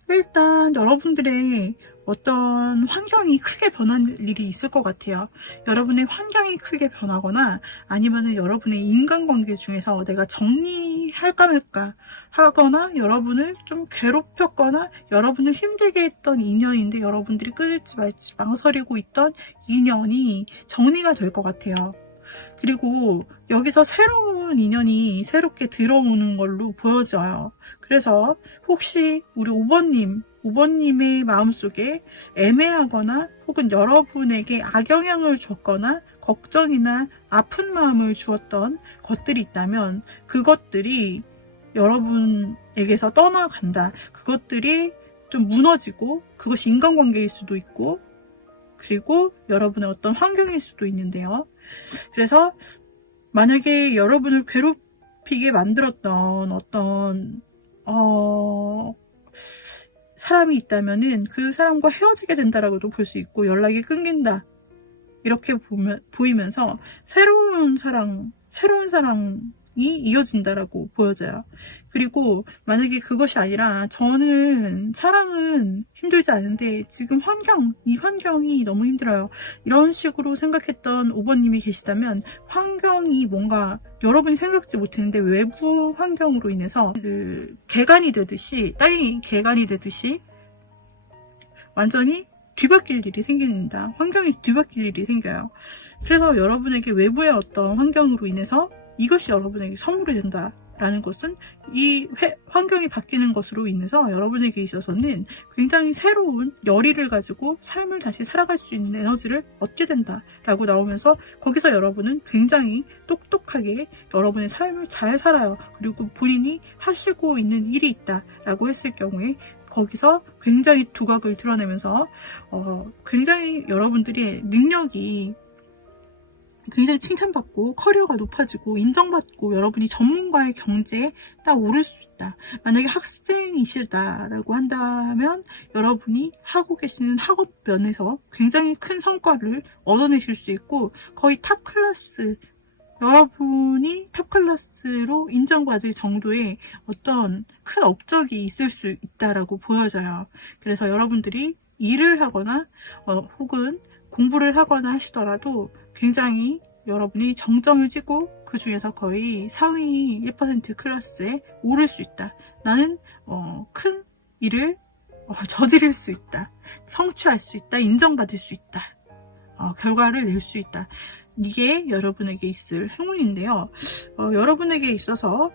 일단 여러분들의 어떤 환경이 크게 변한 일이 있을 것 같아요. 여러분의 환경이 크게 변하거나 아니면 여러분의 인간관계 중에서 내가 정리할까 말까 하거나 여러분을 좀 괴롭혔거나 여러분을 힘들게 했던 인연인데 여러분들이 끊을지 말지 망설이고 있던 인연이 정리가 될 것 같아요. 그리고 여기서 새로운 인연이 새롭게 들어오는 걸로 보여져요. 그래서 혹시 우리 5번님의 마음속에 애매하거나 혹은 여러분에게 악영향을 줬거나 걱정이나 아픈 마음을 주었던 것들이 있다면 그것들이 여러분에게서 떠나간다. 그것들이 좀 무너지고 그것이 인간관계일 수도 있고 그리고 여러분의 어떤 환경일 수도 있는데요. 그래서 만약에 여러분을 괴롭히게 만들었던 어떤 사람이 있다면은 그 사람과 헤어지게 된다라고도 볼 수 있고 연락이 끊긴다 이렇게 보이면서 새로운 사랑이 이어진다라고 보여져요. 그리고 만약에 그것이 아니라 저는 사랑은 힘들지 않은데 지금 이 환경이 너무 힘들어요. 이런 식으로 생각했던 5번님이 계시다면 환경이 뭔가 여러분이 생각지 못했는데 외부 환경으로 인해서 개간이 되듯이 땅이 개간이 되듯이 완전히 뒤바뀔 일이 생깁니다. 환경이 뒤바뀔 일이 생겨요. 그래서 여러분에게 외부의 어떤 환경으로 인해서 이것이 여러분에게 선물이 된다라는 것은 이 환경이 바뀌는 것으로 인해서 여러분에게 있어서는 굉장히 새로운 열의를 가지고 삶을 다시 살아갈 수 있는 에너지를 얻게 된다라고 나오면서 거기서 여러분은 굉장히 똑똑하게 여러분의 삶을 잘 살아요. 그리고 본인이 하시고 있는 일이 있다라고 했을 경우에 거기서 굉장히 두각을 드러내면서 굉장히 여러분들의 능력이 굉장히 칭찬받고 커리어가 높아지고 인정받고 여러분이 전문가의 경제에 딱 오를 수 있다. 만약에 학생이시다라고 한다면 여러분이 하고 계시는 학업 면에서 굉장히 큰 성과를 얻어내실 수 있고 거의 탑 클래스 여러분이 탑 클래스로 인정받을 정도의 어떤 큰 업적이 있을 수 있다라고 보여져요. 그래서 여러분들이 일을 하거나 혹은 공부를 하거나 하시더라도 굉장히 여러분이 정점을 찍고 그 중에서 거의 상위 1% 클래스에 오를 수 있다. 나는 큰 일을 저지를 수 있다. 성취할 수 있다. 인정받을 수 있다. 결과를 낼 수 있다. 이게 여러분에게 있을 행운인데요. 여러분에게 있어서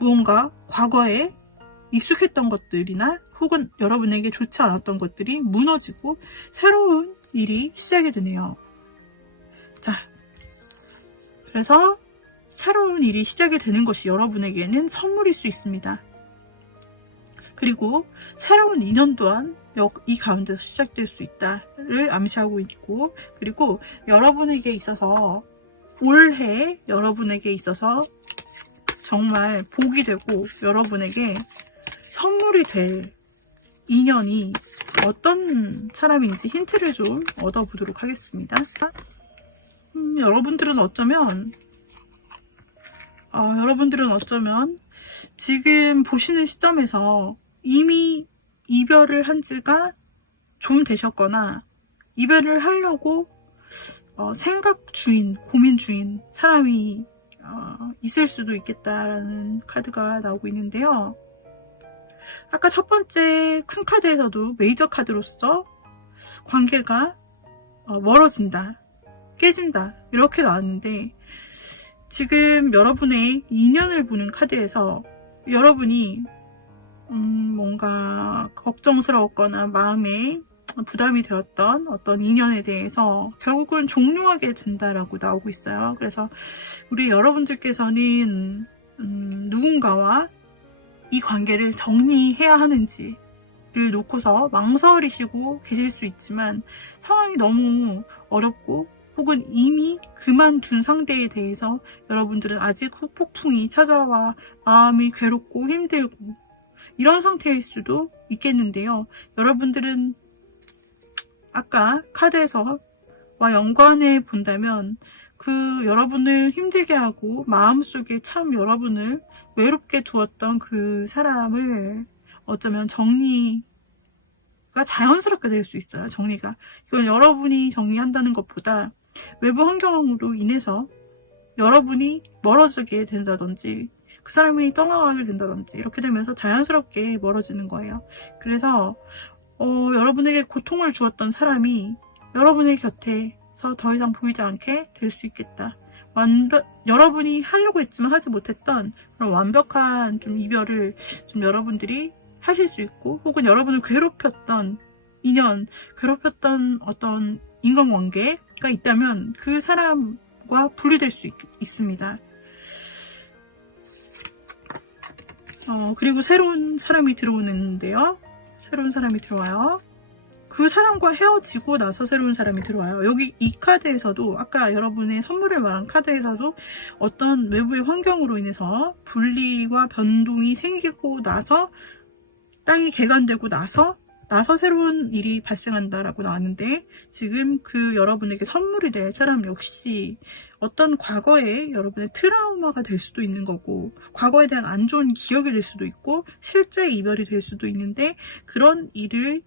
무언가 과거에 익숙했던 것들이나 혹은 여러분에게 좋지 않았던 것들이 무너지고 새로운 일이 시작이 되네요. 자, 그래서 새로운 일이 시작이 되는 것이 여러분에게는 선물일 수 있습니다. 그리고 새로운 인연 또한 이 가운데서 시작될 수 있다를 암시하고 있고 그리고 여러분에게 있어서 올해 여러분에게 있어서 정말 복이 되고 여러분에게 선물이 될 인연이 어떤 사람인지 힌트를 좀 얻어보도록 하겠습니다. 여러분들은 어쩌면 지금 보시는 시점에서 이미 이별을 한 지가 좀 되셨거나 이별을 하려고 생각 중인, 고민 중인 사람이 있을 수도 있겠다라는 카드가 나오고 있는데요. 아까 첫 번째 큰 카드에서도 메이저 카드로서 관계가 멀어진다, 깨진다 이렇게 나왔는데 지금 여러분의 인연을 보는 카드에서 여러분이 뭔가 걱정스러웠거나 마음에 부담이 되었던 어떤 인연에 대해서 결국은 종료하게 된다라고 나오고 있어요. 그래서 우리 여러분들께서는 누군가와 이 관계를 정리해야 하는지를 놓고서 망설이시고 계실 수 있지만, 상황이 너무 어렵고 혹은 이미 그만둔 상대에 대해서 여러분들은 아직 후폭풍이 찾아와 마음이 괴롭고 힘들고 이런 상태일 수도 있겠는데요. 여러분들은 아까 카드에서와 연관해 본다면 그 여러분을 힘들게 하고 마음속에 참 여러분을 외롭게 두었던 그 사람을 어쩌면 정리가 자연스럽게 될 수 있어요. 정리가. 이건 여러분이 정리한다는 것보다 외부 환경으로 인해서 여러분이 멀어지게 된다든지 그 사람이 떠나가게 된다든지 이렇게 되면서 자연스럽게 멀어지는 거예요. 그래서 여러분에게 고통을 주었던 사람이 여러분의 곁에서 더 이상 보이지 않게 될 수 있겠다. 여러분이 하려고 했지만 하지 못했던 그런 완벽한 좀 이별을 좀 여러분들이 하실 수 있고, 혹은 여러분을 괴롭혔던 인연, 괴롭혔던 어떤 인간관계가 있다면 그 사람과 분리될 수 있습니다. 그리고 새로운 사람이 들어오는데요. 새로운 사람이 들어와요. 그 사람과 헤어지고 나서 새로운 사람이 들어와요. 여기 이 카드에서도, 아까 여러분의 선물을 말한 카드에서도 어떤 외부의 환경으로 인해서 분리와 변동이 생기고 나서, 땅이 개간되고 나서 새로운 일이 발생한다라고 나왔는데, 지금 그 여러분에게 선물이 될 사람 역시 어떤 과거에 여러분의 트라우마가 될 수도 있는 거고, 과거에 대한 안 좋은 기억이 될 수도 있고, 실제 이별이 될 수도 있는데, 그런 일을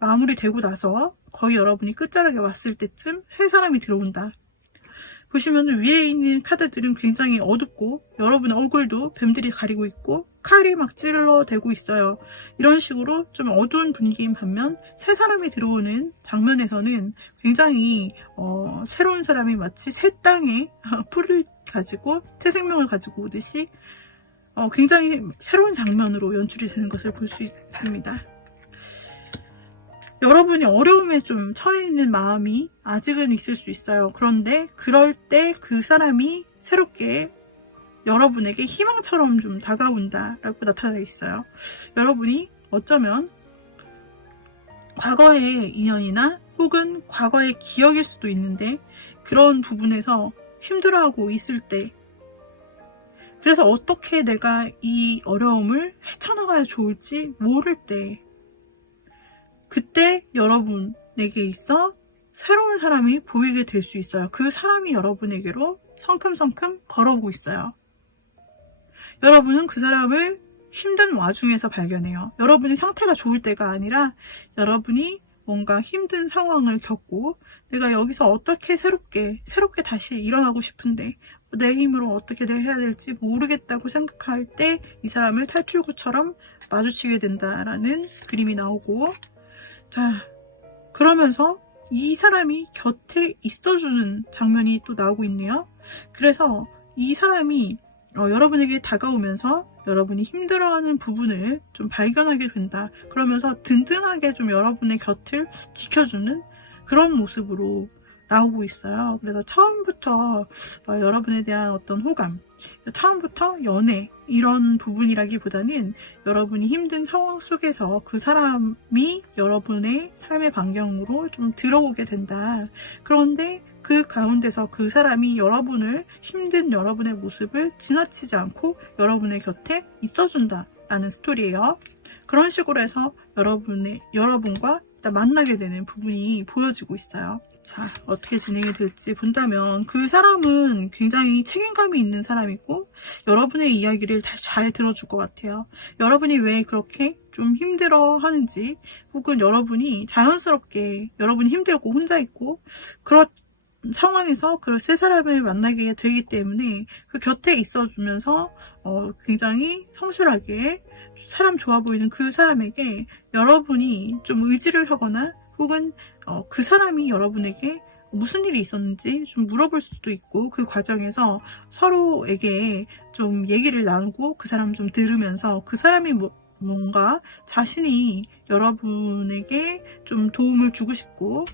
마무리되고 나서 거의 여러분이 끝자락에 왔을 때쯤 새 사람이 들어온다. 보시면 위에 있는 카드들은 굉장히 어둡고 여러분의 얼굴도 뱀들이 가리고 있고 칼이 막 찔러대고 있어요. 이런 식으로 좀 어두운 분위기인 반면 새 사람이 들어오는 장면에서는 굉장히 새로운 사람이 마치 새 땅에 풀을 가지고 새 생명을 가지고 오듯이 굉장히 새로운 장면으로 연출이 되는 것을 볼 수 있습니다. 여러분이 어려움에 좀 처해 있는 마음이 아직은 있을 수 있어요. 그런데 그럴 때 그 사람이 새롭게 여러분에게 희망처럼 좀 다가온다라고 나타나 있어요. 여러분이 어쩌면 과거의 인연이나 혹은 과거의 기억일 수도 있는데, 그런 부분에서 힘들어하고 있을 때, 그래서 어떻게 내가 이 어려움을 헤쳐나가야 좋을지 모를 때, 그때 여러분에게 있어 새로운 사람이 보이게 될 수 있어요. 그 사람이 여러분에게로 성큼성큼 걸어오고 있어요. 여러분은 그 사람을 힘든 와중에서 발견해요. 여러분이 상태가 좋을 때가 아니라 여러분이 뭔가 힘든 상황을 겪고 내가 여기서 어떻게 새롭게 다시 일어나고 싶은데 내 힘으로 어떻게 해야 될지 모르겠다고 생각할 때 이 사람을 탈출구처럼 마주치게 된다라는 그림이 나오고, 자, 그러면서 이 사람이 곁에 있어주는 장면이 또 나오고 있네요. 그래서 이 사람이 여러분에게 다가오면서 여러분이 힘들어하는 부분을 좀 발견하게 된다. 그러면서 든든하게 좀 여러분의 곁을 지켜주는 그런 모습으로 나오고 있어요. 그래서 처음부터 여러분에 대한 어떤 호감, 처음부터 연애 이런 부분이라기보다는 여러분이 힘든 상황 속에서 그 사람이 여러분의 삶의 반경으로 좀 들어오게 된다. 그런데 그 가운데서 그 사람이 힘든 여러분의 모습을 지나치지 않고 여러분의 곁에 있어준다라는 스토리예요. 그런 식으로 해서 여러분과 만나게 되는 부분이 보여지고 있어요. 자, 어떻게 진행이 될지 본다면 그 사람은 굉장히 책임감이 있는 사람이고 여러분의 이야기를 잘 들어줄 것 같아요. 여러분이 왜 그렇게 좀 힘들어 하는지, 혹은 여러분이 자연스럽게 여러분이 힘들고 혼자 있고 그런 상황에서 그 새 사람을 만나게 되기 때문에 그 곁에 있어주면서 굉장히 성실하게 사람 좋아 보이는 그 사람에게 여러분이 좀 의지를 하거나 혹은 그 사람이 여러분에게 무슨 일이 있었는지 좀 물어볼 수도 있고, 그 과정에서 서로에게 좀 얘기를 나누고 그 사람 좀 들으면서 그 사람이 뭔가 자신이 여러분에게 좀 도움을 주고 싶고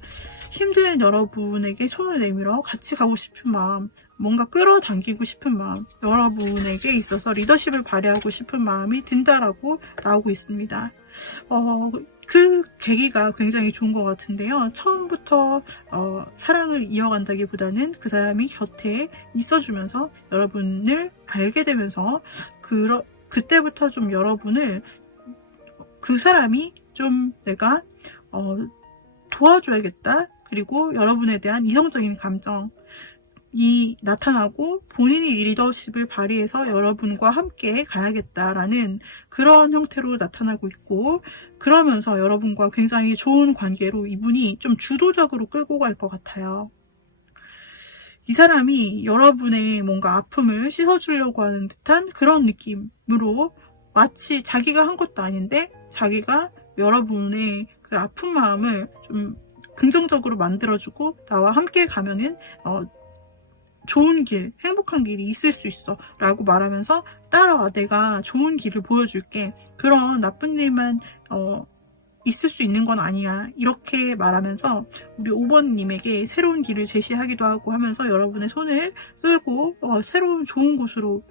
힘든 여러분에게 손을 내밀어 같이 가고 싶은 마음, 뭔가 끌어당기고 싶은 마음, 여러분에게 있어서 리더십을 발휘하고 싶은 마음이 든다라고 나오고 있습니다. 그 계기가 굉장히 좋은 것 같은데요. 처음부터 사랑을 이어간다기보다는 그 사람이 곁에 있어주면서 여러분을 알게 되면서 그때부터 좀 여러분을 그 사람이 좀 내가 도와줘야겠다. 그리고 여러분에 대한 이성적인 감정이 나타나고 본인이 리더십을 발휘해서 여러분과 함께 가야겠다라는 그런 형태로 나타나고 있고, 그러면서 여러분과 굉장히 좋은 관계로 이분이 좀 주도적으로 끌고 갈 것 같아요. 이 사람이 여러분의 뭔가 아픔을 씻어주려고 하는 듯한 그런 느낌으로 마치 자기가 한 것도 아닌데 자기가 여러분의 그 아픈 마음을 좀 긍정적으로 만들어주고 나와 함께 가면은 좋은 길, 행복한 길이 있을 수 있어 라고 말하면서 따라와, 내가 좋은 길을 보여줄게, 그런 나쁜 일만 있을 수 있는 건 아니야, 이렇게 말하면서 우리 5번님에게 새로운 길을 제시하기도 하고 하면서 여러분의 손을 끌고 새로운 좋은 곳으로,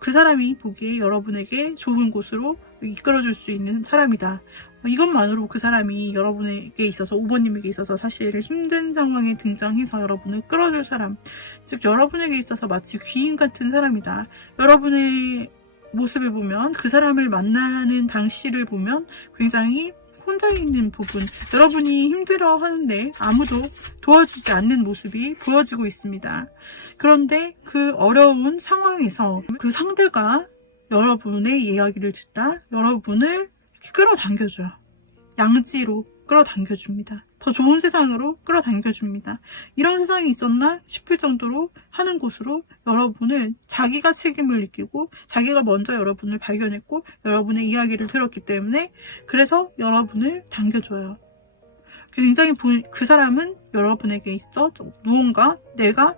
그 사람이 보기에 여러분에게 좋은 곳으로 이끌어줄 수 있는 사람이다. 이것만으로 그 사람이 여러분에게 있어서, 5번님에게 있어서 사실 힘든 상황에 등장해서 여러분을 끌어줄 사람, 즉 여러분에게 있어서 마치 귀인 같은 사람이다. 여러분의 모습을 보면, 그 사람을 만나는 당시를 보면 굉장히 혼자 있는 부분, 여러분이 힘들어 하는데 아무도 도와주지 않는 모습이 보여지고 있습니다. 그런데 그 어려운 상황에서 그 상대가 여러분의 이야기를 듣다 여러분을 끌어당겨줘요. 양지로 끌어당겨줍니다. 더 좋은 세상으로 끌어당겨줍니다. 이런 세상이 있었나 싶을 정도로 하는 곳으로 여러분을, 자기가 책임을 느끼고 자기가 먼저 여러분을 발견했고 여러분의 이야기를 들었기 때문에, 그래서 여러분을 당겨줘요. 굉장히 그 사람은 여러분에게 있어 무언가 내가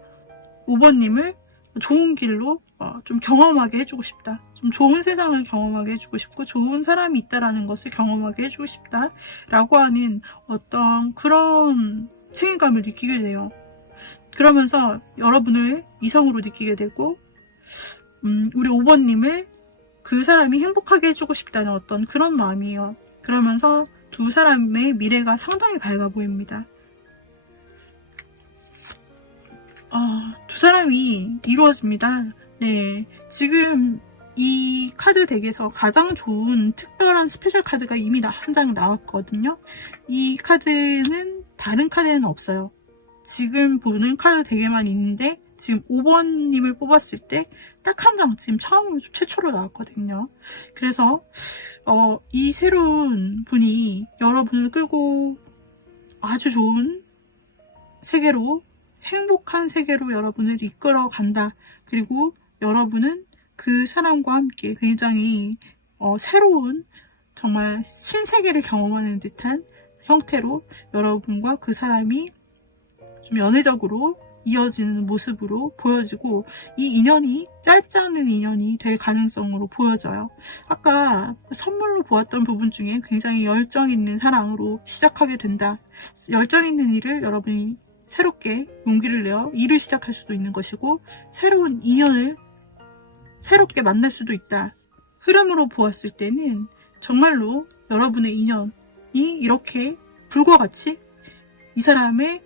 5번님을 좋은 길로 좀 경험하게 해주고 싶다. 좀 좋은 세상을 경험하게 해주고 싶고 좋은 사람이 있다라는 것을 경험하게 해주고 싶다 라고 하는 어떤 그런 책임감을 느끼게 돼요. 그러면서 여러분을 이성으로 느끼게 되고 우리 5번님을 그 사람이 행복하게 해주고 싶다는 어떤 그런 마음이에요. 그러면서 두 사람의 미래가 상당히 밝아 보입니다. 두 사람이 이루어집니다. 네, 지금 이 카드 덱에서 가장 좋은 특별한 스페셜 카드가 이미 한 장 나왔거든요. 이 카드는 다른 카드에는 없어요. 지금 보는 카드 덱에만 있는데 지금 5번님을 뽑았을 때 딱 한 장, 지금 처음으로 최초로 나왔거든요. 그래서 이 새로운 분이 여러분을 끌고 아주 좋은 세계로, 행복한 세계로 여러분을 이끌어 간다. 그리고 여러분은 그 사람과 함께 굉장히 새로운, 정말 신세계를 경험하는 듯한 형태로 여러분과 그 사람이 좀 연애적으로 이어지는 모습으로 보여지고, 이 인연이 짧지 않은 인연이 될 가능성으로 보여져요. 아까 선물로 보았던 부분 중에 굉장히 열정 있는 사랑으로 시작하게 된다. 열정 있는 일을 여러분이 새롭게 용기를 내어 일을 시작할 수도 있는 것이고, 새로운 인연을 새롭게 만날 수도 있다. 흐름으로 보았을 때는 정말로 여러분의 인연이 이렇게 불과 같이 이 사람의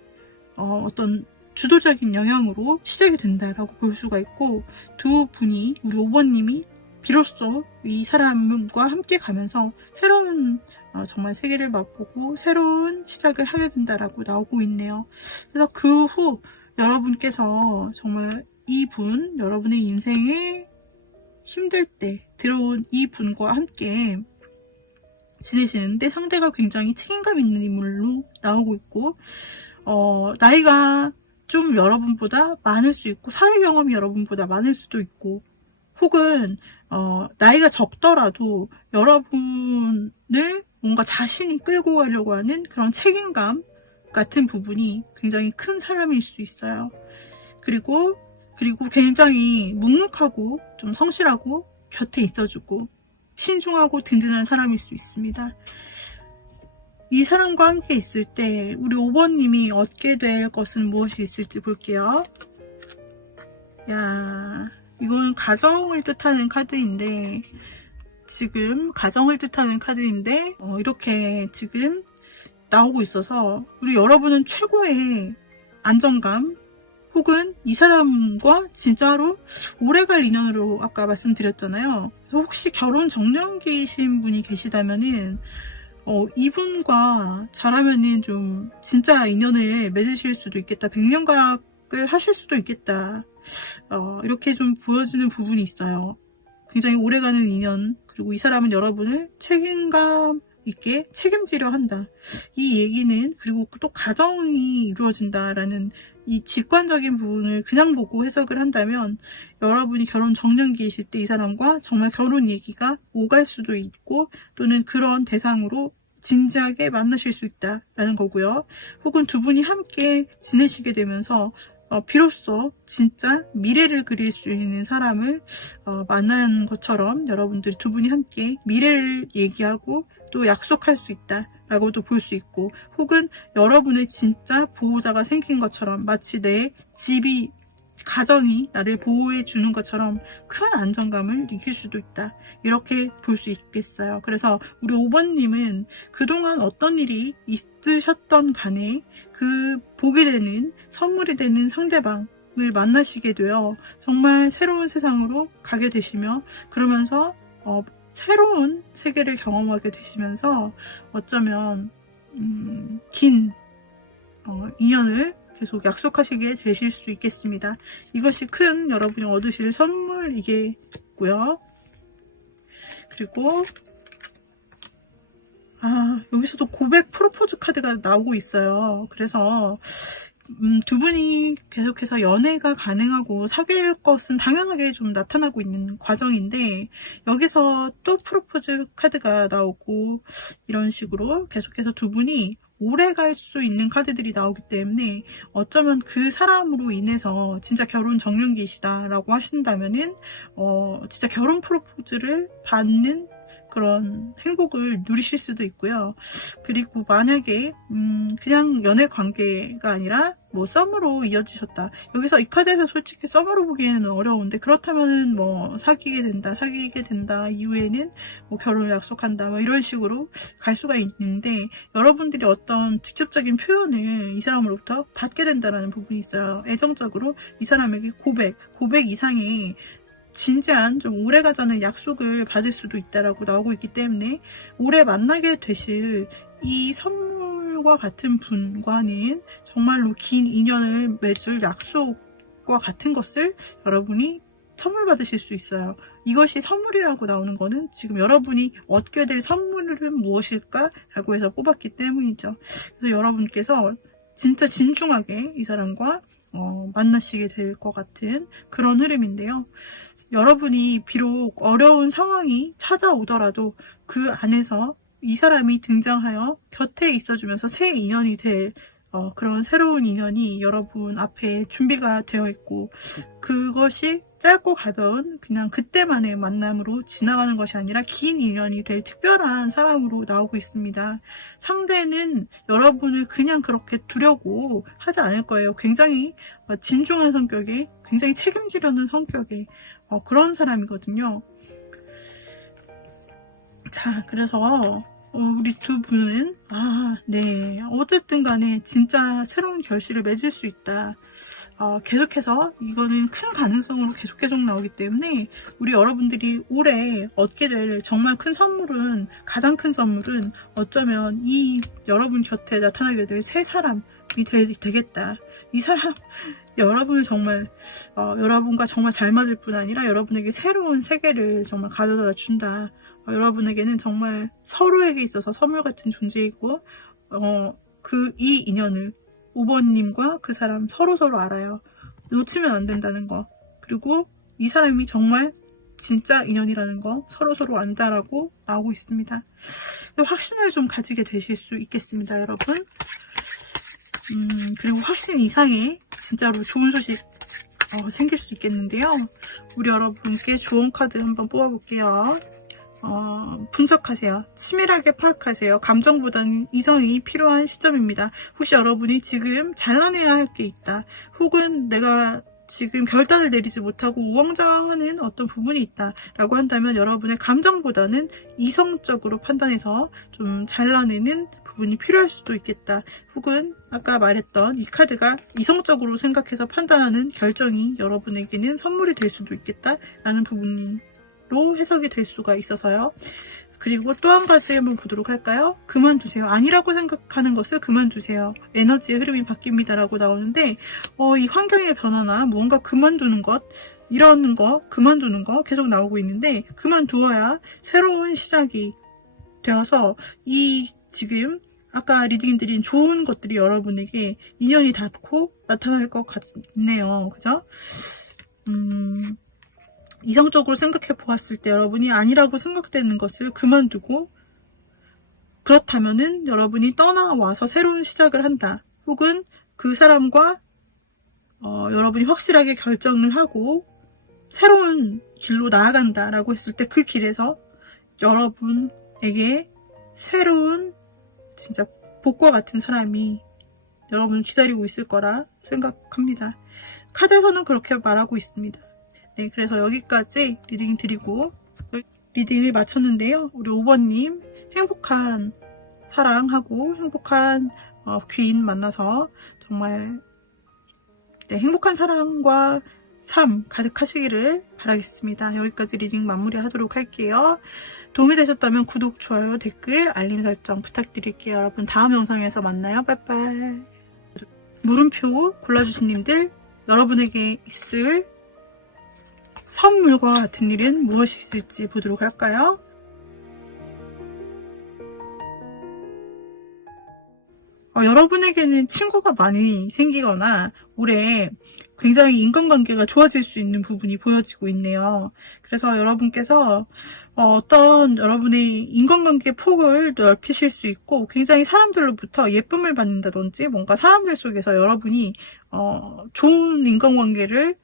어떤 주도적인 영향으로 시작이 된다라고 볼 수가 있고, 두 분이, 우리 5번님이 비로소 이 사람과 함께 가면서 새로운 정말 세계를 맛보고 새로운 시작을 하게 된다라고 나오고 있네요. 그래서 그 후 여러분께서 정말 이분, 여러분의 인생에 힘들 때 들어온 이 분과 함께 지내시는데 상대가 굉장히 책임감 있는 인물로 나오고 있고, 나이가 좀 여러분보다 많을 수 있고, 사회 경험이 여러분보다 많을 수도 있고, 혹은 나이가 적더라도 여러분을 뭔가 자신이 끌고 가려고 하는 그런 책임감 같은 부분이 굉장히 큰 사람일 수 있어요. 그리고 굉장히 묵묵하고 좀 성실하고 곁에 있어주고, 신중하고 든든한 사람일 수 있습니다. 이 사람과 함께 있을 때 우리 5번님이 얻게 될 것은 무엇이 있을지 볼게요. 야, 이건 가정을 뜻하는 카드인데, 지금 가정을 뜻하는 카드인데 이렇게 지금 나오고 있어서 우리 여러분은 최고의 안정감, 혹은 이 사람과 진짜로 오래갈 인연으로 아까 말씀드렸잖아요. 혹시 결혼 정년기이신 분이 계시다면은 이분과 잘하면은 좀 진짜 인연을 맺으실 수도 있겠다. 백년각을 하실 수도 있겠다. 이렇게 좀 보여지는 부분이 있어요. 굉장히 오래가는 인연, 그리고 이 사람은 여러분을 책임감 있게 책임지려 한다. 이 얘기는, 그리고 또 가정이 이루어진다라는 이 직관적인 부분을 그냥 보고 해석을 한다면 여러분이 결혼 정년기이실 때 이 사람과 정말 결혼 얘기가 오갈 수도 있고, 또는 그런 대상으로 진지하게 만나실 수 있다라는 거고요. 혹은 두 분이 함께 지내시게 되면서 비로소 진짜 미래를 그릴 수 있는 사람을 만난 것처럼 여러분들 두 분이 함께 미래를 얘기하고 또 약속할 수 있다라고도 볼 수 있고, 혹은 여러분의 진짜 보호자가 생긴 것처럼, 마치 내 집이, 가정이 나를 보호해 주는 것처럼 큰 안정감을 느낄 수도 있다. 이렇게 볼 수 있겠어요. 그래서 우리 5번님은 그동안 어떤 일이 있으셨던 간에 그 복이 되는, 선물이 되는 상대방을 만나시게 되어 정말 새로운 세상으로 가게 되시며, 그러면서 새로운 세계를 경험하게 되시면서 어쩌면 긴 인연을 계속 약속하시게 되실 수 있겠습니다. 이것이 큰 여러분이 얻으실 선물이겠고요. 그리고 여기서도 고백 프로포즈 카드가 나오고 있어요. 그래서 두 분이 계속해서 연애가 가능하고 사귈 것은 당연하게 좀 나타나고 있는 과정인데, 여기서 또 프로포즈 카드가 나오고 이런 식으로 계속해서 두 분이 오래 갈 수 있는 카드들이 나오기 때문에 어쩌면 그 사람으로 인해서 진짜 결혼 정년기시다라고 하신다면은 진짜 결혼 프로포즈를 받는 그런 행복을 누리실 수도 있고요. 그리고 만약에 그냥 연애 관계가 아니라 뭐 썸으로 이어지셨다. 여기서 이 카드에서 솔직히 썸으로 보기에는 어려운데, 그렇다면은 뭐 사귀게 된다 이후에는 뭐 결혼을 약속한다, 뭐 이런 식으로 갈 수가 있는데, 여러분들이 어떤 직접적인 표현을 이 사람으로부터 받게 된다라는 부분이 있어요. 애정적으로 이 사람에게 고백 이상의 진지한, 좀 오래가자는 약속을 받을 수도 있다라고 나오고 있기 때문에, 오래 만나게 되실 이 선물과 같은 분과는 정말로 긴 인연을 맺을 약속과 같은 것을 여러분이 선물 받으실 수 있어요. 이것이 선물이라고 나오는 거는 지금 여러분이 얻게 될 선물은 무엇일까? 라고 해서 뽑았기 때문이죠. 그래서 여러분께서 진짜 진중하게 이 사람과 만나시게 될 것 같은 그런 흐름인데요. 여러분이 비록 어려운 상황이 찾아오더라도 그 안에서 이 사람이 등장하여 곁에 있어주면서 새 인연이 될 그런 새로운 인연이 여러분 앞에 준비가 되어 있고, 그것이 짧고 가벼운 그냥 그때만의 만남으로 지나가는 것이 아니라 긴 인연이 될 특별한 사람으로 나오고 있습니다. 상대는 여러분을 그냥 그렇게 두려고 하지 않을 거예요. 굉장히 진중한 성격의, 굉장히 책임지려는 성격의 그런 사람이거든요. 자, 그래서 우리 두 분은 네, 어쨌든 간에 진짜 새로운 결실을 맺을 수 있다. 계속해서 이거는 큰 가능성으로 계속 나오기 때문에 우리 여러분들이 올해 얻게 될 정말 큰 선물은, 가장 큰 선물은 어쩌면 이 여러분 곁에 나타나게 될 새 사람이 되겠다. 이 사람 여러분을 정말 여러분과 정말 잘 맞을 뿐 아니라 여러분에게 새로운 세계를 정말 가져다 준다. 여러분에게는 정말 서로에게 있어서 선물 같은 존재이고, 이 인연을 5번님과 그 사람 서로 알아요. 놓치면 안 된다는 거, 그리고 이 사람이 정말 진짜 인연이라는 거 서로 안다라고 나오고 있습니다. 확신을 좀 가지게 되실 수 있겠습니다, 여러분. 그리고 확신 이상의 진짜로 좋은 소식 생길 수 있겠는데요. 우리 여러분께 조언 카드 한번 뽑아볼게요. 분석하세요. 치밀하게 파악하세요. 감정보다는 이성이 필요한 시점입니다. 혹시 여러분이 지금 잘라내야 할 게 있다. 혹은 내가 지금 결단을 내리지 못하고 우왕좌왕하는 어떤 부분이 있다라고 한다면 여러분의 감정보다는 이성적으로 판단해서 좀 잘라내는 부분이 필요할 수도 있겠다. 혹은 아까 말했던 이 카드가 이성적으로 생각해서 판단하는 결정이 여러분에게는 선물이 될 수도 있겠다라는 부분으로 해석이 될 수가 있어서요. 그리고 또 한 가지 한번 보도록 할까요? 그만두세요. 아니라고 생각하는 것을 그만두세요. 에너지의 흐름이 바뀝니다 라고 나오는데 이 환경의 변화나 무언가 그만두는 것, 이런 거 그만두는 거 계속 나오고 있는데 같두어야 새로운 시작이 되어서 이 지금 아까 리딩 드린 좋은 것들이 여러분에게 인연이 닿고 나타날 것 같네요. 그죠? 이성적으로 생각해 보았을 때 여러분이 아니라고 생각되는 것을 그만두고, 그렇다면은 여러분이 떠나와서 새로운 시작을 한다. 혹은 그 사람과 여러분이 확실하게 결정을 하고 새로운 길로 나아간다 라고 했을 때 그 길에서 여러분에게 새로운 진짜 복과 같은 사람이 여러분을 기다리고 있을 거라 생각합니다. 카드에서는 그렇게 말하고 있습니다. 네, 그래서 여기까지 리딩 드리고 리딩을 마쳤는데요. 우리 5번님 행복한 사랑하고 행복한 귀인 만나서 정말 행복한 사랑과 삶 가득하시기를 바라겠습니다. 여기까지 리딩 마무리하도록 할게요. 도움이 되셨다면 구독, 좋아요, 댓글, 알림 설정 부탁드릴게요. 여러분 다음 영상에서 만나요. 빠이빠이. 물음표 골라주신 님들, 여러분에게 있을 선물과 같은 일은 무엇이 있을지 보도록 할까요? 여러분에게는 친구가 많이 생기거나 올해 굉장히 인간관계가 좋아질 수 있는 부분이 보여지고 있네요. 그래서 여러분께서 어떤 여러분의 인간관계 폭을 넓히실 수 있고 굉장히 사람들로부터 예쁨을 받는다든지 뭔가 사람들 속에서 여러분이 좋은 인간관계를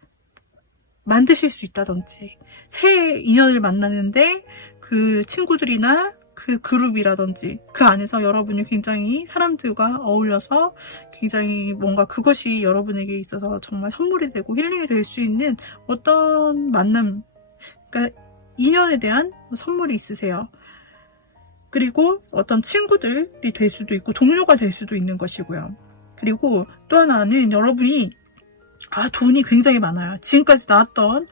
만드실 수 있다든지, 새 인연을 만나는데 그 친구들이나 그 그룹이라든지 그 안에서 여러분이 굉장히 사람들과 어울려서 굉장히 뭔가 그것이 여러분에게 있어서 정말 선물이 되고 힐링이 될 수 있는 어떤 만남, 그러니까 인연에 대한 선물이 있으세요. 그리고 어떤 친구들이 될 수도 있고 동료가 될 수도 있는 것이고요. 그리고 또 하나는 여러분이 돈이 굉장히 많아요. 지금까지 나왔던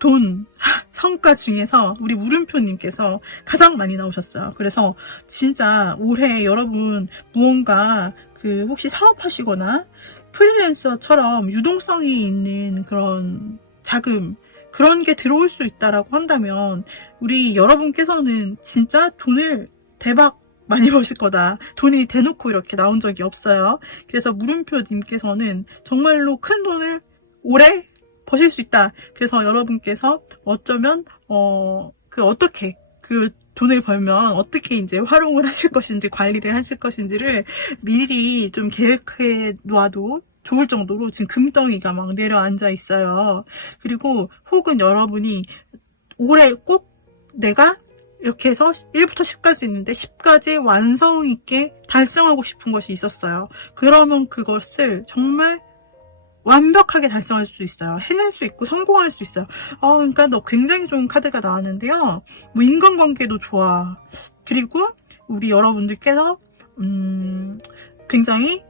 돈 성과 중에서 우리 물음표님께서 가장 많이 나오셨어요. 그래서 진짜 올해 여러분 무언가 혹시 사업하시거나 프리랜서처럼 유동성이 있는 그런 자금, 그런 게 들어올 수 있다라고 한다면 우리 여러분께서는 진짜 돈을 대박 많이 버실 거다. 돈이 대놓고 이렇게 나온 적이 없어요. 그래서 물음표님께서는 정말로 큰 돈을 오래 버실 수 있다. 그래서 여러분께서 어쩌면 어떻게 그 돈을 벌면 어떻게 이제 활용을 하실 것인지, 관리를 하실 것인지를 미리 좀 계획해 놓아도 좋을 정도로 지금 금덩이가 막 내려앉아 있어요. 그리고 혹은 여러분이 올해 꼭 내가 이렇게 해서 1부터 10까지 있는데 10까지 완성 있게 달성하고 싶은 것이 있었어요. 그러면 그것을 정말 완벽하게 달성할 수 있어요. 해낼 수 있고 성공할 수 있어요. 그러니까 굉장히 좋은 카드가 나왔는데요. 뭐 인간관계도 좋아. 그리고 우리 여러분들께서 굉장히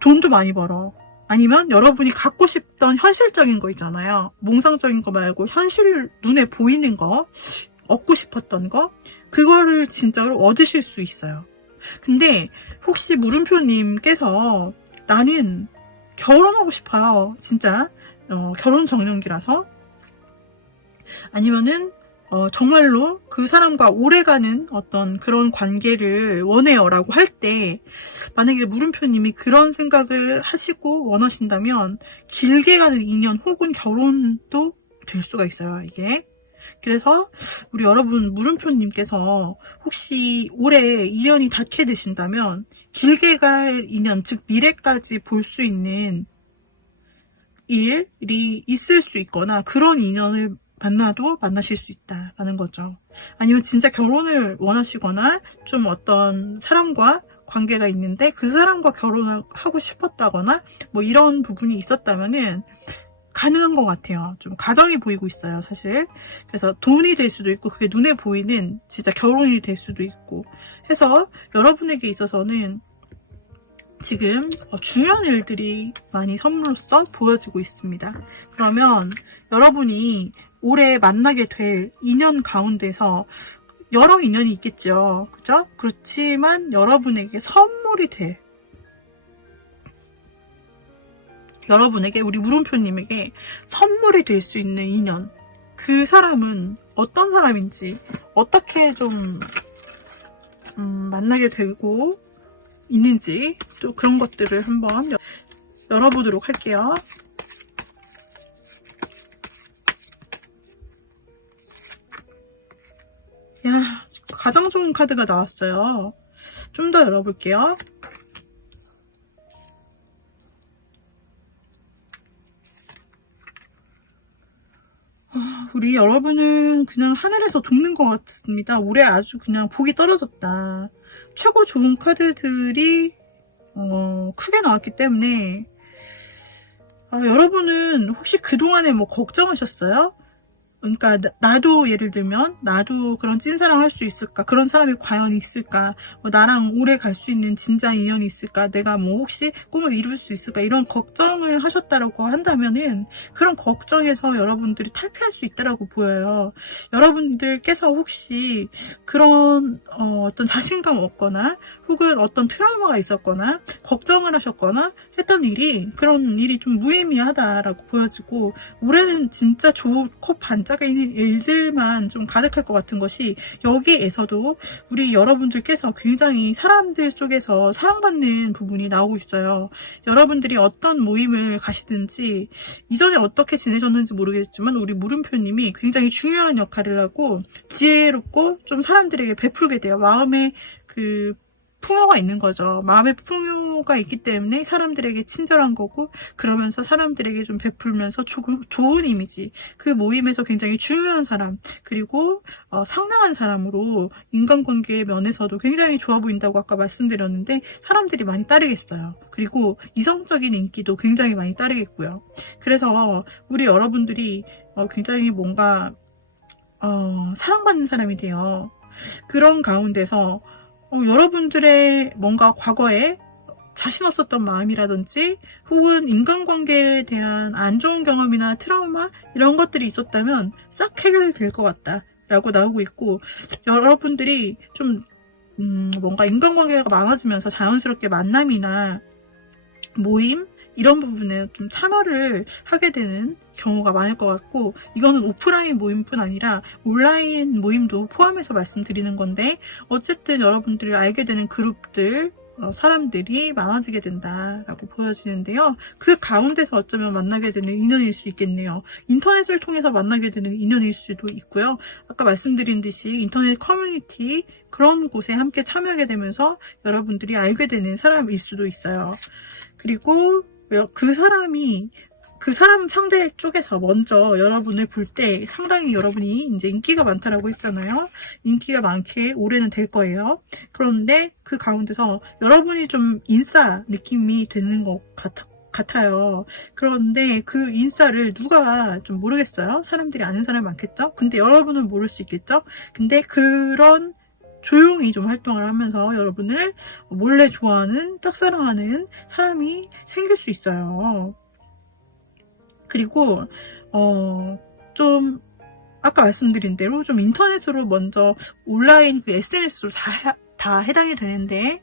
돈도 많이 벌어. 아니면 여러분이 갖고 싶던 현실적인 거 있잖아요. 몽상적인 거 말고 현실 눈에 보이는 거, 얻고 싶었던 거, 그거를 진짜로 얻으실 수 있어요. 근데 혹시 물음표님께서 나는 결혼하고 싶어요. 진짜 결혼 정년기라서, 아니면은 정말로 그 사람과 오래가는 어떤 그런 관계를 원해요 라고 할 때, 만약에 물음표님이 그런 생각을 하시고 원하신다면 길게 가는 인연 혹은 결혼도 될 수가 있어요, 이게. 그래서 우리 여러분 물음표님께서 혹시 올해 인연이 닿게 되신다면 길게 갈 인연, 즉 미래까지 볼 수 있는 일이 있을 수 있거나 그런 인연을 만나도 만나실 수 있다라는 거죠. 아니면 진짜 결혼을 원하시거나 좀 어떤 사람과 관계가 있는데 그 사람과 결혼을 하고 싶었다거나 뭐 이런 부분이 있었다면은 가능한 것 같아요. 좀 가정이 보이고 있어요, 사실. 그래서 돈이 될 수도 있고 그게 눈에 보이는 진짜 결혼이 될 수도 있고 해서 여러분에게 있어서는 지금 중요한 일들이 많이 선물로서 보여지고 있습니다. 그러면 여러분이 올해 만나게 될 인연 가운데서 여러 인연이 있겠죠. 그죠? 그렇지만 여러분에게 선물이 될, 여러분에게, 우리 물음표님에게 선물이 될 수 있는 인연. 그 사람은 어떤 사람인지, 어떻게 좀, 만나게 되고 있는지, 또 그런 것들을 한번 열어보도록 할게요. 야, 가장 좋은 카드가 나왔어요. 좀 더 열어볼게요. 우리 여러분은 그냥 하늘에서 돕는 것 같습니다. 올해 아주 그냥 복이 떨어졌다. 최고 좋은 카드들이 크게 나왔기 때문에 여러분은 혹시 그동안에 뭐 걱정하셨어요? 그러니까 나도 예를 들면 나도 그런 찐사랑 할 수 있을까? 그런 사람이 과연 있을까? 나랑 오래 갈 수 있는 진짜 인연이 있을까? 내가 뭐 혹시 꿈을 이룰 수 있을까? 이런 걱정을 하셨다라고 한다면은 그런 걱정에서 여러분들이 탈피할 수 있다라고 보여요. 여러분들께서 혹시 그런 어떤 자신감 없거나 혹은 어떤 트라우마가 있었거나 걱정을 하셨거나 했던 일이, 그런 일이 좀 무의미하다라고 보여지고 올해는 진짜 좋고 반짝이는 일들만 좀 가득할 것 같은 것이, 여기에서도 우리 여러분들께서 굉장히 사람들 속에서 사랑받는 부분이 나오고 있어요. 여러분들이 어떤 모임을 가시든지 이전에 어떻게 지내셨는지 모르겠지만 우리 물음표님이 굉장히 중요한 역할을 하고 지혜롭고 좀 사람들에게 베풀게 돼요. 마음에 그 풍요가 있는 거죠. 마음의 풍요가 있기 때문에 사람들에게 친절한 거고, 그러면서 사람들에게 좀 베풀면서 좋은 이미지, 그 모임에서 굉장히 중요한 사람, 그리고 상당한 사람으로 인간관계의 면에서도 굉장히 좋아 보인다고 아까 말씀드렸는데 사람들이 많이 따르겠어요. 그리고 이성적인 인기도 굉장히 많이 따르겠고요. 그래서 우리 여러분들이 굉장히 뭔가 사랑받는 사람이 돼요. 그런 가운데서 여러분들의 뭔가 과거에 자신 없었던 마음이라든지 혹은 인간관계에 대한 안 좋은 경험이나 트라우마 이런 것들이 있었다면 싹 해결될 것 같다 라고 나오고 있고, 여러분들이 좀 뭔가 인간관계가 많아지면서 자연스럽게 만남이나 모임 이런 부분에 좀 참여를 하게 되는 경우가 많을 것 같고, 이거는 오프라인 모임뿐 아니라 온라인 모임도 포함해서 말씀드리는 건데, 어쨌든 여러분들이 알게 되는 그룹들, 사람들이 많아지게 된다라고 보여지는데요. 그 가운데서 어쩌면 만나게 되는 인연일 수 있겠네요. 인터넷을 통해서 만나게 되는 인연일 수도 있고요. 아까 말씀드린 듯이 인터넷 커뮤니티 그런 곳에 함께 참여하게 되면서 여러분들이 알게 되는 사람일 수도 있어요. 그리고 그 사람 상대 쪽에서 먼저 여러분을 볼 때 상당히 여러분이 이제 인기가 많다라고 했잖아요. 인기가 많게 올해는 될 거예요. 그런데 그 가운데서 여러분이 좀 인싸 느낌이 되는 것 같아요. 그런데 그 인싸를 누가 좀 모르겠어요. 사람들이 아는 사람이 많겠죠. 근데 여러분은 모를 수 있겠죠. 근데 그런 조용히 좀 활동을 하면서 여러분을 몰래 좋아하는, 짝사랑하는 사람이 생길 수 있어요. 그리고 좀 아까 말씀드린 대로 좀 인터넷으로 먼저 온라인 그 SNS로 다 해당이 되는데,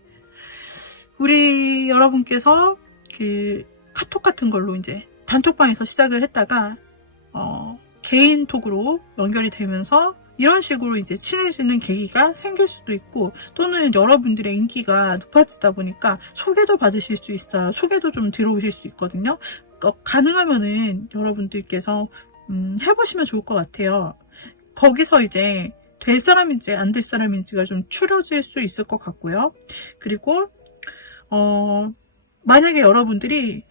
우리 여러분께서 그 카톡 같은 걸로 이제 단톡방에서 시작을 했다가 개인톡으로 연결이 되면서 이런 식으로 이제 친해지는 계기가 생길 수도 있고, 또는 여러분들의 인기가 높아지다 보니까 소개도 받으실 수 있어요. 소개도 좀 들어오실 수 있거든요. 가능하면은 여러분들께서 해보시면 좋을 것 같아요. 거기서 이제 될 사람인지 안 될 사람인지가 좀 추려질 수 있을 것 같고요. 그리고 만약에 여러분들이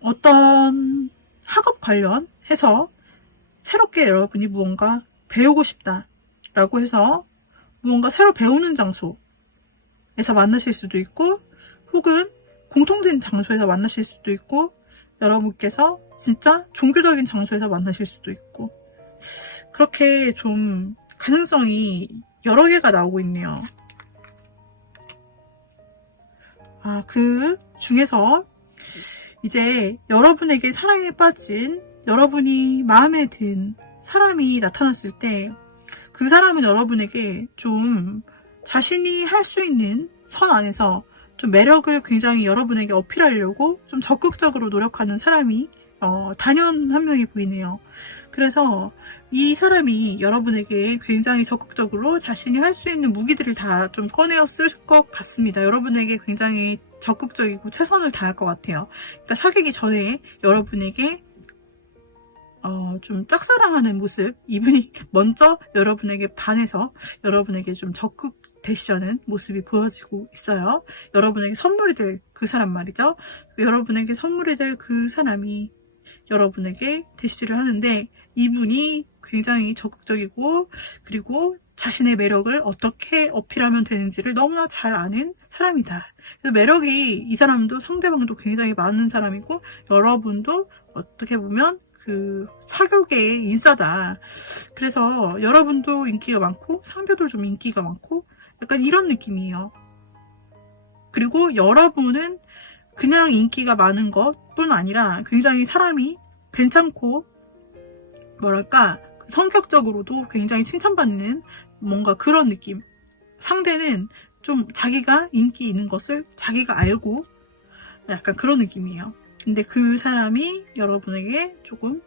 어떤 학업 관련 해서 새롭게 여러분이 무언가 배우고 싶다 라고 해서 무언가 새로 배우는 장소에서 만나실 수도 있고, 혹은 공통된 장소에서 만나실 수도 있고, 여러분께서 진짜 종교적인 장소에서 만나실 수도 있고, 그렇게 좀 가능성이 여러 개가 나오고 있네요. 그 중에서 이제 여러분에게 사랑에 빠진, 여러분이 마음에 든 사람이 나타났을 때 그 사람은 여러분에게 좀 자신이 할 수 있는 선 안에서 좀 매력을 굉장히 여러분에게 어필하려고 좀 적극적으로 노력하는 사람이 단연 한 명이 보이네요. 그래서 이 사람이 여러분에게 굉장히 적극적으로 자신이 할 수 있는 무기들을 다 좀 꺼내어 쓸 것 같습니다. 여러분에게 굉장히 적극적이고 최선을 다할 것 같아요. 그러니까 사귀기 전에 여러분에게 좀 짝사랑하는 모습, 이분이 먼저 여러분에게 반해서 여러분에게 좀 적극 대시하는 모습이 보여지고 있어요. 여러분에게 선물이 될 그 사람 말이죠. 여러분에게 선물이 될 그 사람이 여러분에게 대시를 하는데, 이분이 굉장히 적극적이고, 그리고 자신의 매력을 어떻게 어필하면 되는지를 너무나 잘 아는 사람이다. 그래서 매력이, 이 사람도 상대방도 굉장히 많은 사람이고, 여러분도 어떻게 보면 그 사교계의 인싸다. 그래서 여러분도 인기가 많고 상대도 좀 인기가 많고 약간 이런 느낌이에요. 그리고 여러분은 그냥 인기가 많은 것뿐 아니라 굉장히 사람이 괜찮고, 뭐랄까, 성격적으로도 굉장히 칭찬받는 뭔가 그런 느낌. 상대는 좀 자기가 인기 있는 것을 자기가 알고 약간 그런 느낌이에요. 근데 그 사람이 여러분에게 조금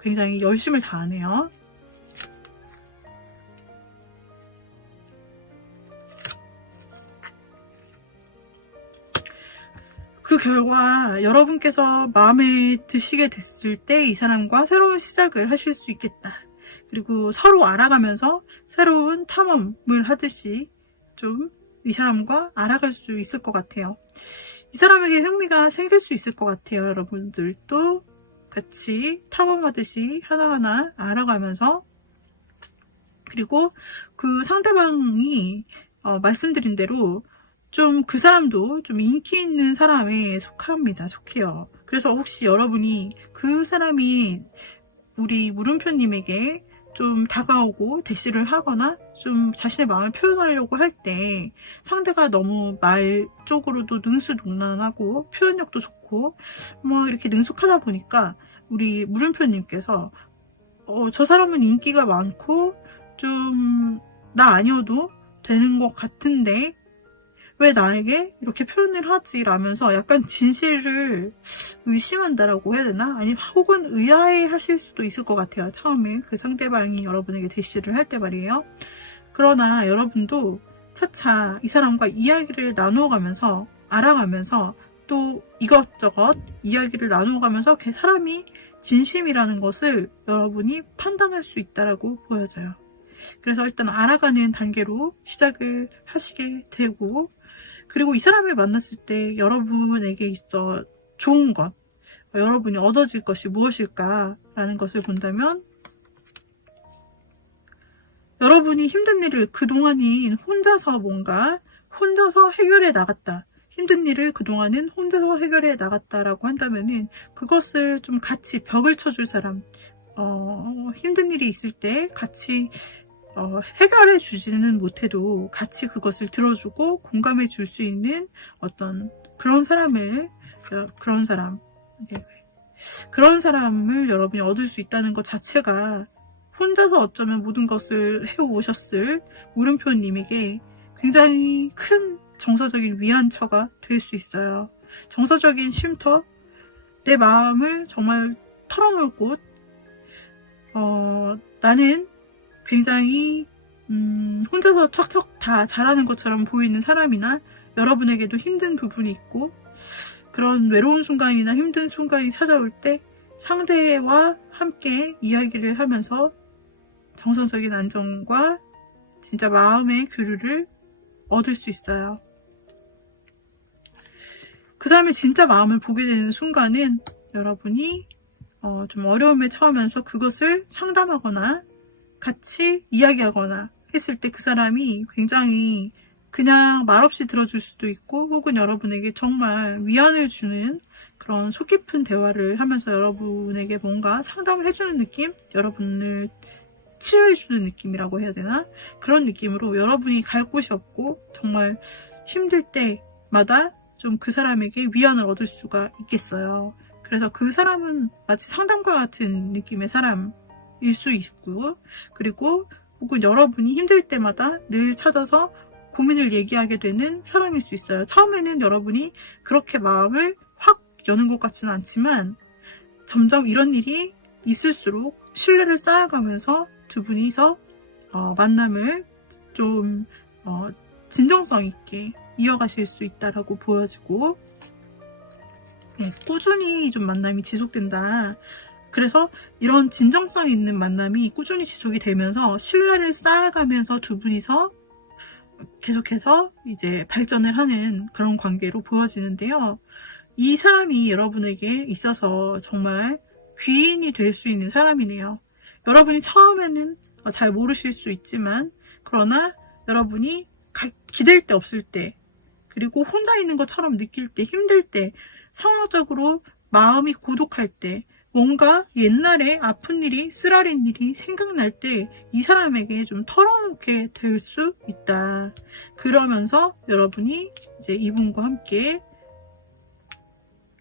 굉장히 열심을 다하네요. 그 결과 여러분께서 마음에 드시게 됐을 때 이 사람과 새로운 시작을 하실 수 있겠다. 그리고 서로 알아가면서 새로운 탐험을 하듯이 좀 이 사람과 알아갈 수 있을 것 같아요. 이 사람에게 흥미가 생길 수 있을 것 같아요. 여러분들도 같이 탐험하듯이 하나하나 알아가면서, 그리고 그 상대방이 말씀드린 대로 좀 그 사람도 좀 인기 있는 사람에 속해요. 그래서 혹시 여러분이 그 사람이 우리 물음표님에게 좀 다가오고 대시를 하거나 좀 자신의 마음을 표현하려고 할 때 상대가 너무 말 쪽으로도 능수능란하고 표현력도 좋고 뭐 이렇게 능숙하다 보니까 우리 물음표님께서 저 사람은 인기가 많고 좀 나 아니어도 되는 것 같은데 왜 나에게 이렇게 표현을 하지? 라면서 약간 진실을 의심한다라고 해야 되나? 아니, 혹은 의아해 하실 수도 있을 것 같아요. 처음에 그 상대방이 여러분에게 대시를 할 때 말이에요. 그러나 여러분도 차차 이 사람과 이야기를 나누어가면서, 알아가면서, 또 이것저것 이야기를 나누어가면서 그 사람이 진심이라는 것을 여러분이 판단할 수 있다라고 보여져요. 그래서 일단 알아가는 단계로 시작을 하시게 되고, 그리고 이 사람을 만났을 때 여러분에게 있어 좋은 것, 여러분이 얻어질 것이 무엇일까라는 것을 본다면, 여러분이 힘든 일을 그동안인 혼자서 해결해 나갔다. 힘든 일을 그동안은 혼자서 해결해 나갔다라고 한다면은 그것을 좀 같이 벽을 쳐줄 사람, 힘든 일이 있을 때 같이 해결해 주지는 못해도 같이 그것을 들어주고 공감해 줄 수 있는 어떤 그런 사람을 여러분이 얻을 수 있다는 것 자체가 혼자서 어쩌면 모든 것을 해오셨을 물음표님에게 굉장히 큰 정서적인 위안처가 될 수 있어요. 정서적인 쉼터, 내 마음을 정말 털어놓을 곳, 나는 굉장히 혼자서 척척 다 잘하는 것처럼 보이는 사람이나 여러분에게도 힘든 부분이 있고 그런 외로운 순간이나 힘든 순간이 찾아올 때 상대와 함께 이야기를 하면서 정서적인 안정과 진짜 마음의 교류를 얻을 수 있어요. 그 사람의 진짜 마음을 보게 되는 순간은 여러분이 좀 어려움에 처하면서 그것을 상담하거나 같이 이야기하거나 했을 때 그 사람이 굉장히 그냥 말없이 들어줄 수도 있고 혹은 여러분에게 정말 위안을 주는 그런 속 깊은 대화를 하면서 여러분에게 뭔가 상담을 해주는 느낌? 여러분을 치유해주는 느낌이라고 해야 되나? 그런 느낌으로 여러분이 갈 곳이 없고 정말 힘들 때마다 좀 그 사람에게 위안을 얻을 수가 있겠어요. 그래서 그 사람은 마치 상담가 같은 느낌의 사람일 수 있고, 그리고 혹은 여러분이 힘들 때마다 늘 찾아서 고민을 얘기하게 되는 사람일 수 있어요. 처음에는 여러분이 그렇게 마음을 확 여는 것 같지는 않지만 점점 이런 일이 있을수록 신뢰를 쌓아가면서 두 분이서 만남을 좀 진정성 있게 이어가실 수 있다라고 보여지고, 네, 꾸준히 좀 만남이 지속된다. 그래서 이런 진정성 있는 만남이 꾸준히 지속이 되면서 신뢰를 쌓아가면서 두 분이서 계속해서 이제 발전을 하는 그런 관계로 보여지는데요. 이 사람이 여러분에게 있어서 정말 귀인이 될 수 있는 사람이네요. 여러분이 처음에는 잘 모르실 수 있지만, 그러나 여러분이 기댈 데 없을 때, 그리고 혼자 있는 것처럼 느낄 때, 힘들 때, 상황적으로 마음이 고독할 때, 뭔가 옛날에 아픈 일이, 쓰라린 일이 생각날 때 이 사람에게 좀 털어놓게 될 수 있다. 그러면서 여러분이 이제 이분과 함께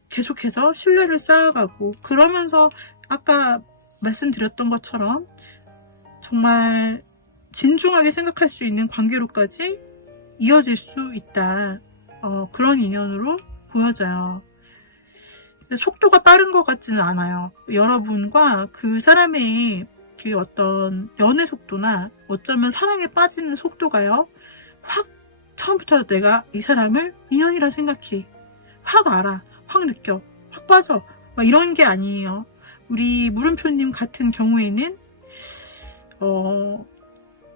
계속해서 신뢰를 쌓아가고, 그러면서 아까 말씀드렸던 것처럼 정말 진중하게 생각할 수 있는 관계로까지 이어질 수 있다. 그런 인연으로 보여져요. 속도가 빠른 것 같지는 않아요. 여러분과 그 사람의 그 어떤 연애 속도나 어쩌면 사랑에 빠지는 속도가요, 확 처음부터 내가 이 사람을 인연이라 생각해, 확 알아, 확 느껴, 확 빠져, 막 이런 게 아니에요. 우리 물음표님 같은 경우에는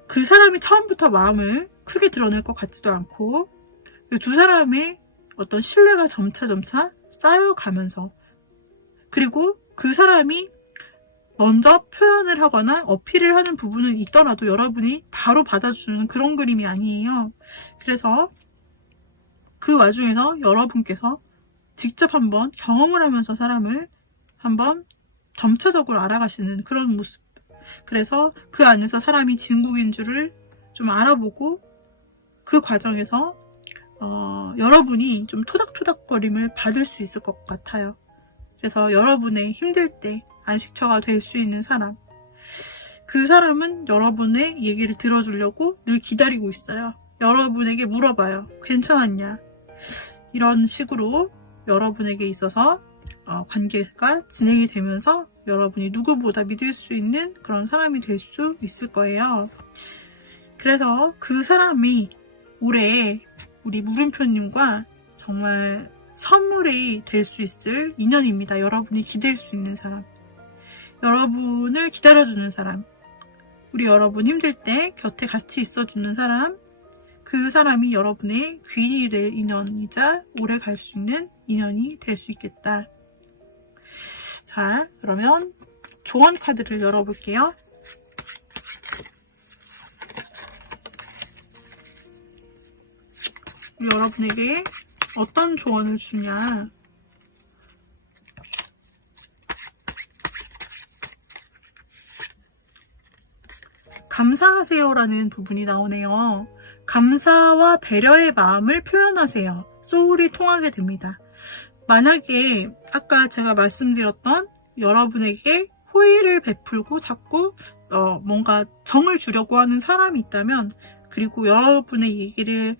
그 사람이 처음부터 마음을 크게 드러낼 것 같지도 않고, 두 사람의 어떤 신뢰가 점차 쌓여가면서, 그리고 그 사람이 먼저 표현을 하거나 어필을 하는 부분은 있더라도 여러분이 바로 받아주는 그런 그림이 아니에요. 그래서 그 와중에서 여러분께서 직접 한번 경험을 하면서 사람을 한번 점차적으로 알아가시는 그런 모습. 그래서 그 안에서 사람이 진국인 줄을 좀 알아보고, 그 과정에서 여러분이 좀 토닥토닥거림을 받을 수 있을 것 같아요. 그래서 여러분의 힘들 때 안식처가 될 수 있는 사람, 그 사람은 여러분의 얘기를 들어주려고 늘 기다리고 있어요. 여러분에게 물어봐요. 괜찮았냐? 이런 식으로 여러분에게 있어서 관계가 진행이 되면서 여러분이 누구보다 믿을 수 있는 그런 사람이 될 수 있을 거예요. 그래서 그 사람이 올해 우리 물음표님과 정말 선물이 될 수 있을 인연입니다. 여러분이 기댈 수 있는 사람, 여러분을 기다려주는 사람, 우리 여러분 힘들 때 곁에 같이 있어주는 사람, 그 사람이 여러분의 귀인이 될 인연이자 오래 갈 수 있는 인연이 될 수 있겠다. 자, 그러면 조언 카드를 열어볼게요. 우리 여러분에게 어떤 조언을 주냐. 감사하세요라는 부분이 나오네요. 감사와 배려의 마음을 표현하세요. 소울이 통하게 됩니다. 만약에 아까 제가 말씀드렸던 여러분에게 호의를 베풀고 자꾸 뭔가 정을 주려고 하는 사람이 있다면, 그리고 여러분의 얘기를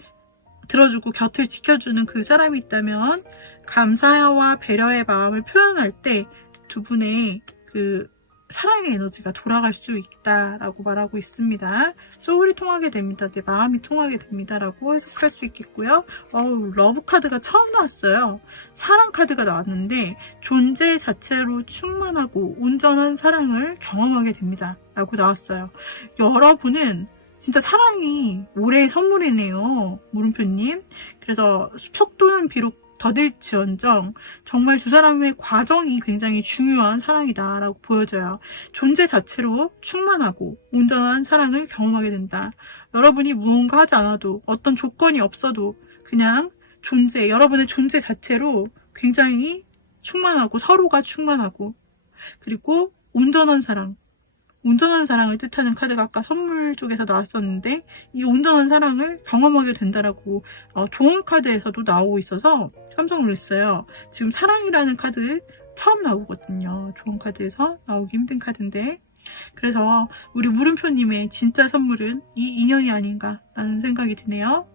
들어주고 곁을 지켜주는 그 사람이 있다면, 감사와 배려의 마음을 표현할 때 두 분의 그 사랑의 에너지가 돌아갈 수 있다라고 말하고 있습니다. 소울이 통하게 됩니다. 내 마음이 통하게 됩니다. 라고 해석할 수 있겠고요. 러브 카드가 처음 나왔어요. 사랑 카드가 나왔는데 존재 자체로 충만하고 온전한 사랑을 경험하게 됩니다. 라고 나왔어요. 여러분은 진짜 사랑이 올해의 선물이네요. 물음표님. 그래서 속도는 비록 더딜지언정 정말 두 사람의 과정이 굉장히 중요한 사랑이다라고 보여져요. 존재 자체로 충만하고 온전한 사랑을 경험하게 된다. 여러분이 무언가 하지 않아도 어떤 조건이 없어도 그냥 여러분의 존재 자체로 굉장히 충만하고 서로가 충만하고 그리고 온전한 사랑을 뜻하는 카드가 아까 선물 쪽에서 나왔었는데 이 온전한 사랑을 경험하게 된다라고 조언 카드에서도 나오고 있어서 깜짝 놀랐어요. 지금 사랑이라는 카드 처음 나오거든요. 조언 카드에서 나오기 힘든 카드인데 그래서 우리 물음표님의 진짜 선물은 이 인연이 아닌가라는 생각이 드네요.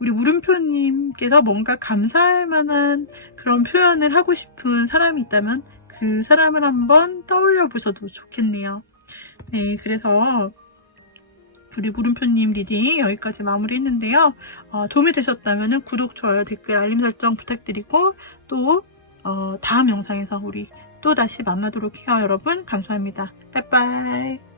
우리 물음표님께서 뭔가 감사할 만한 그런 표현을 하고 싶은 사람이 있다면 그 사람을 한번 떠올려 보셔도 좋겠네요. 네, 그래서 우리 물음표님 리딩 여기까지 마무리했는데요. 도움이 되셨다면 구독, 좋아요, 댓글, 알림 설정 부탁드리고 또 다음 영상에서 우리 또 다시 만나도록 해요. 여러분 감사합니다. 빠이빠이.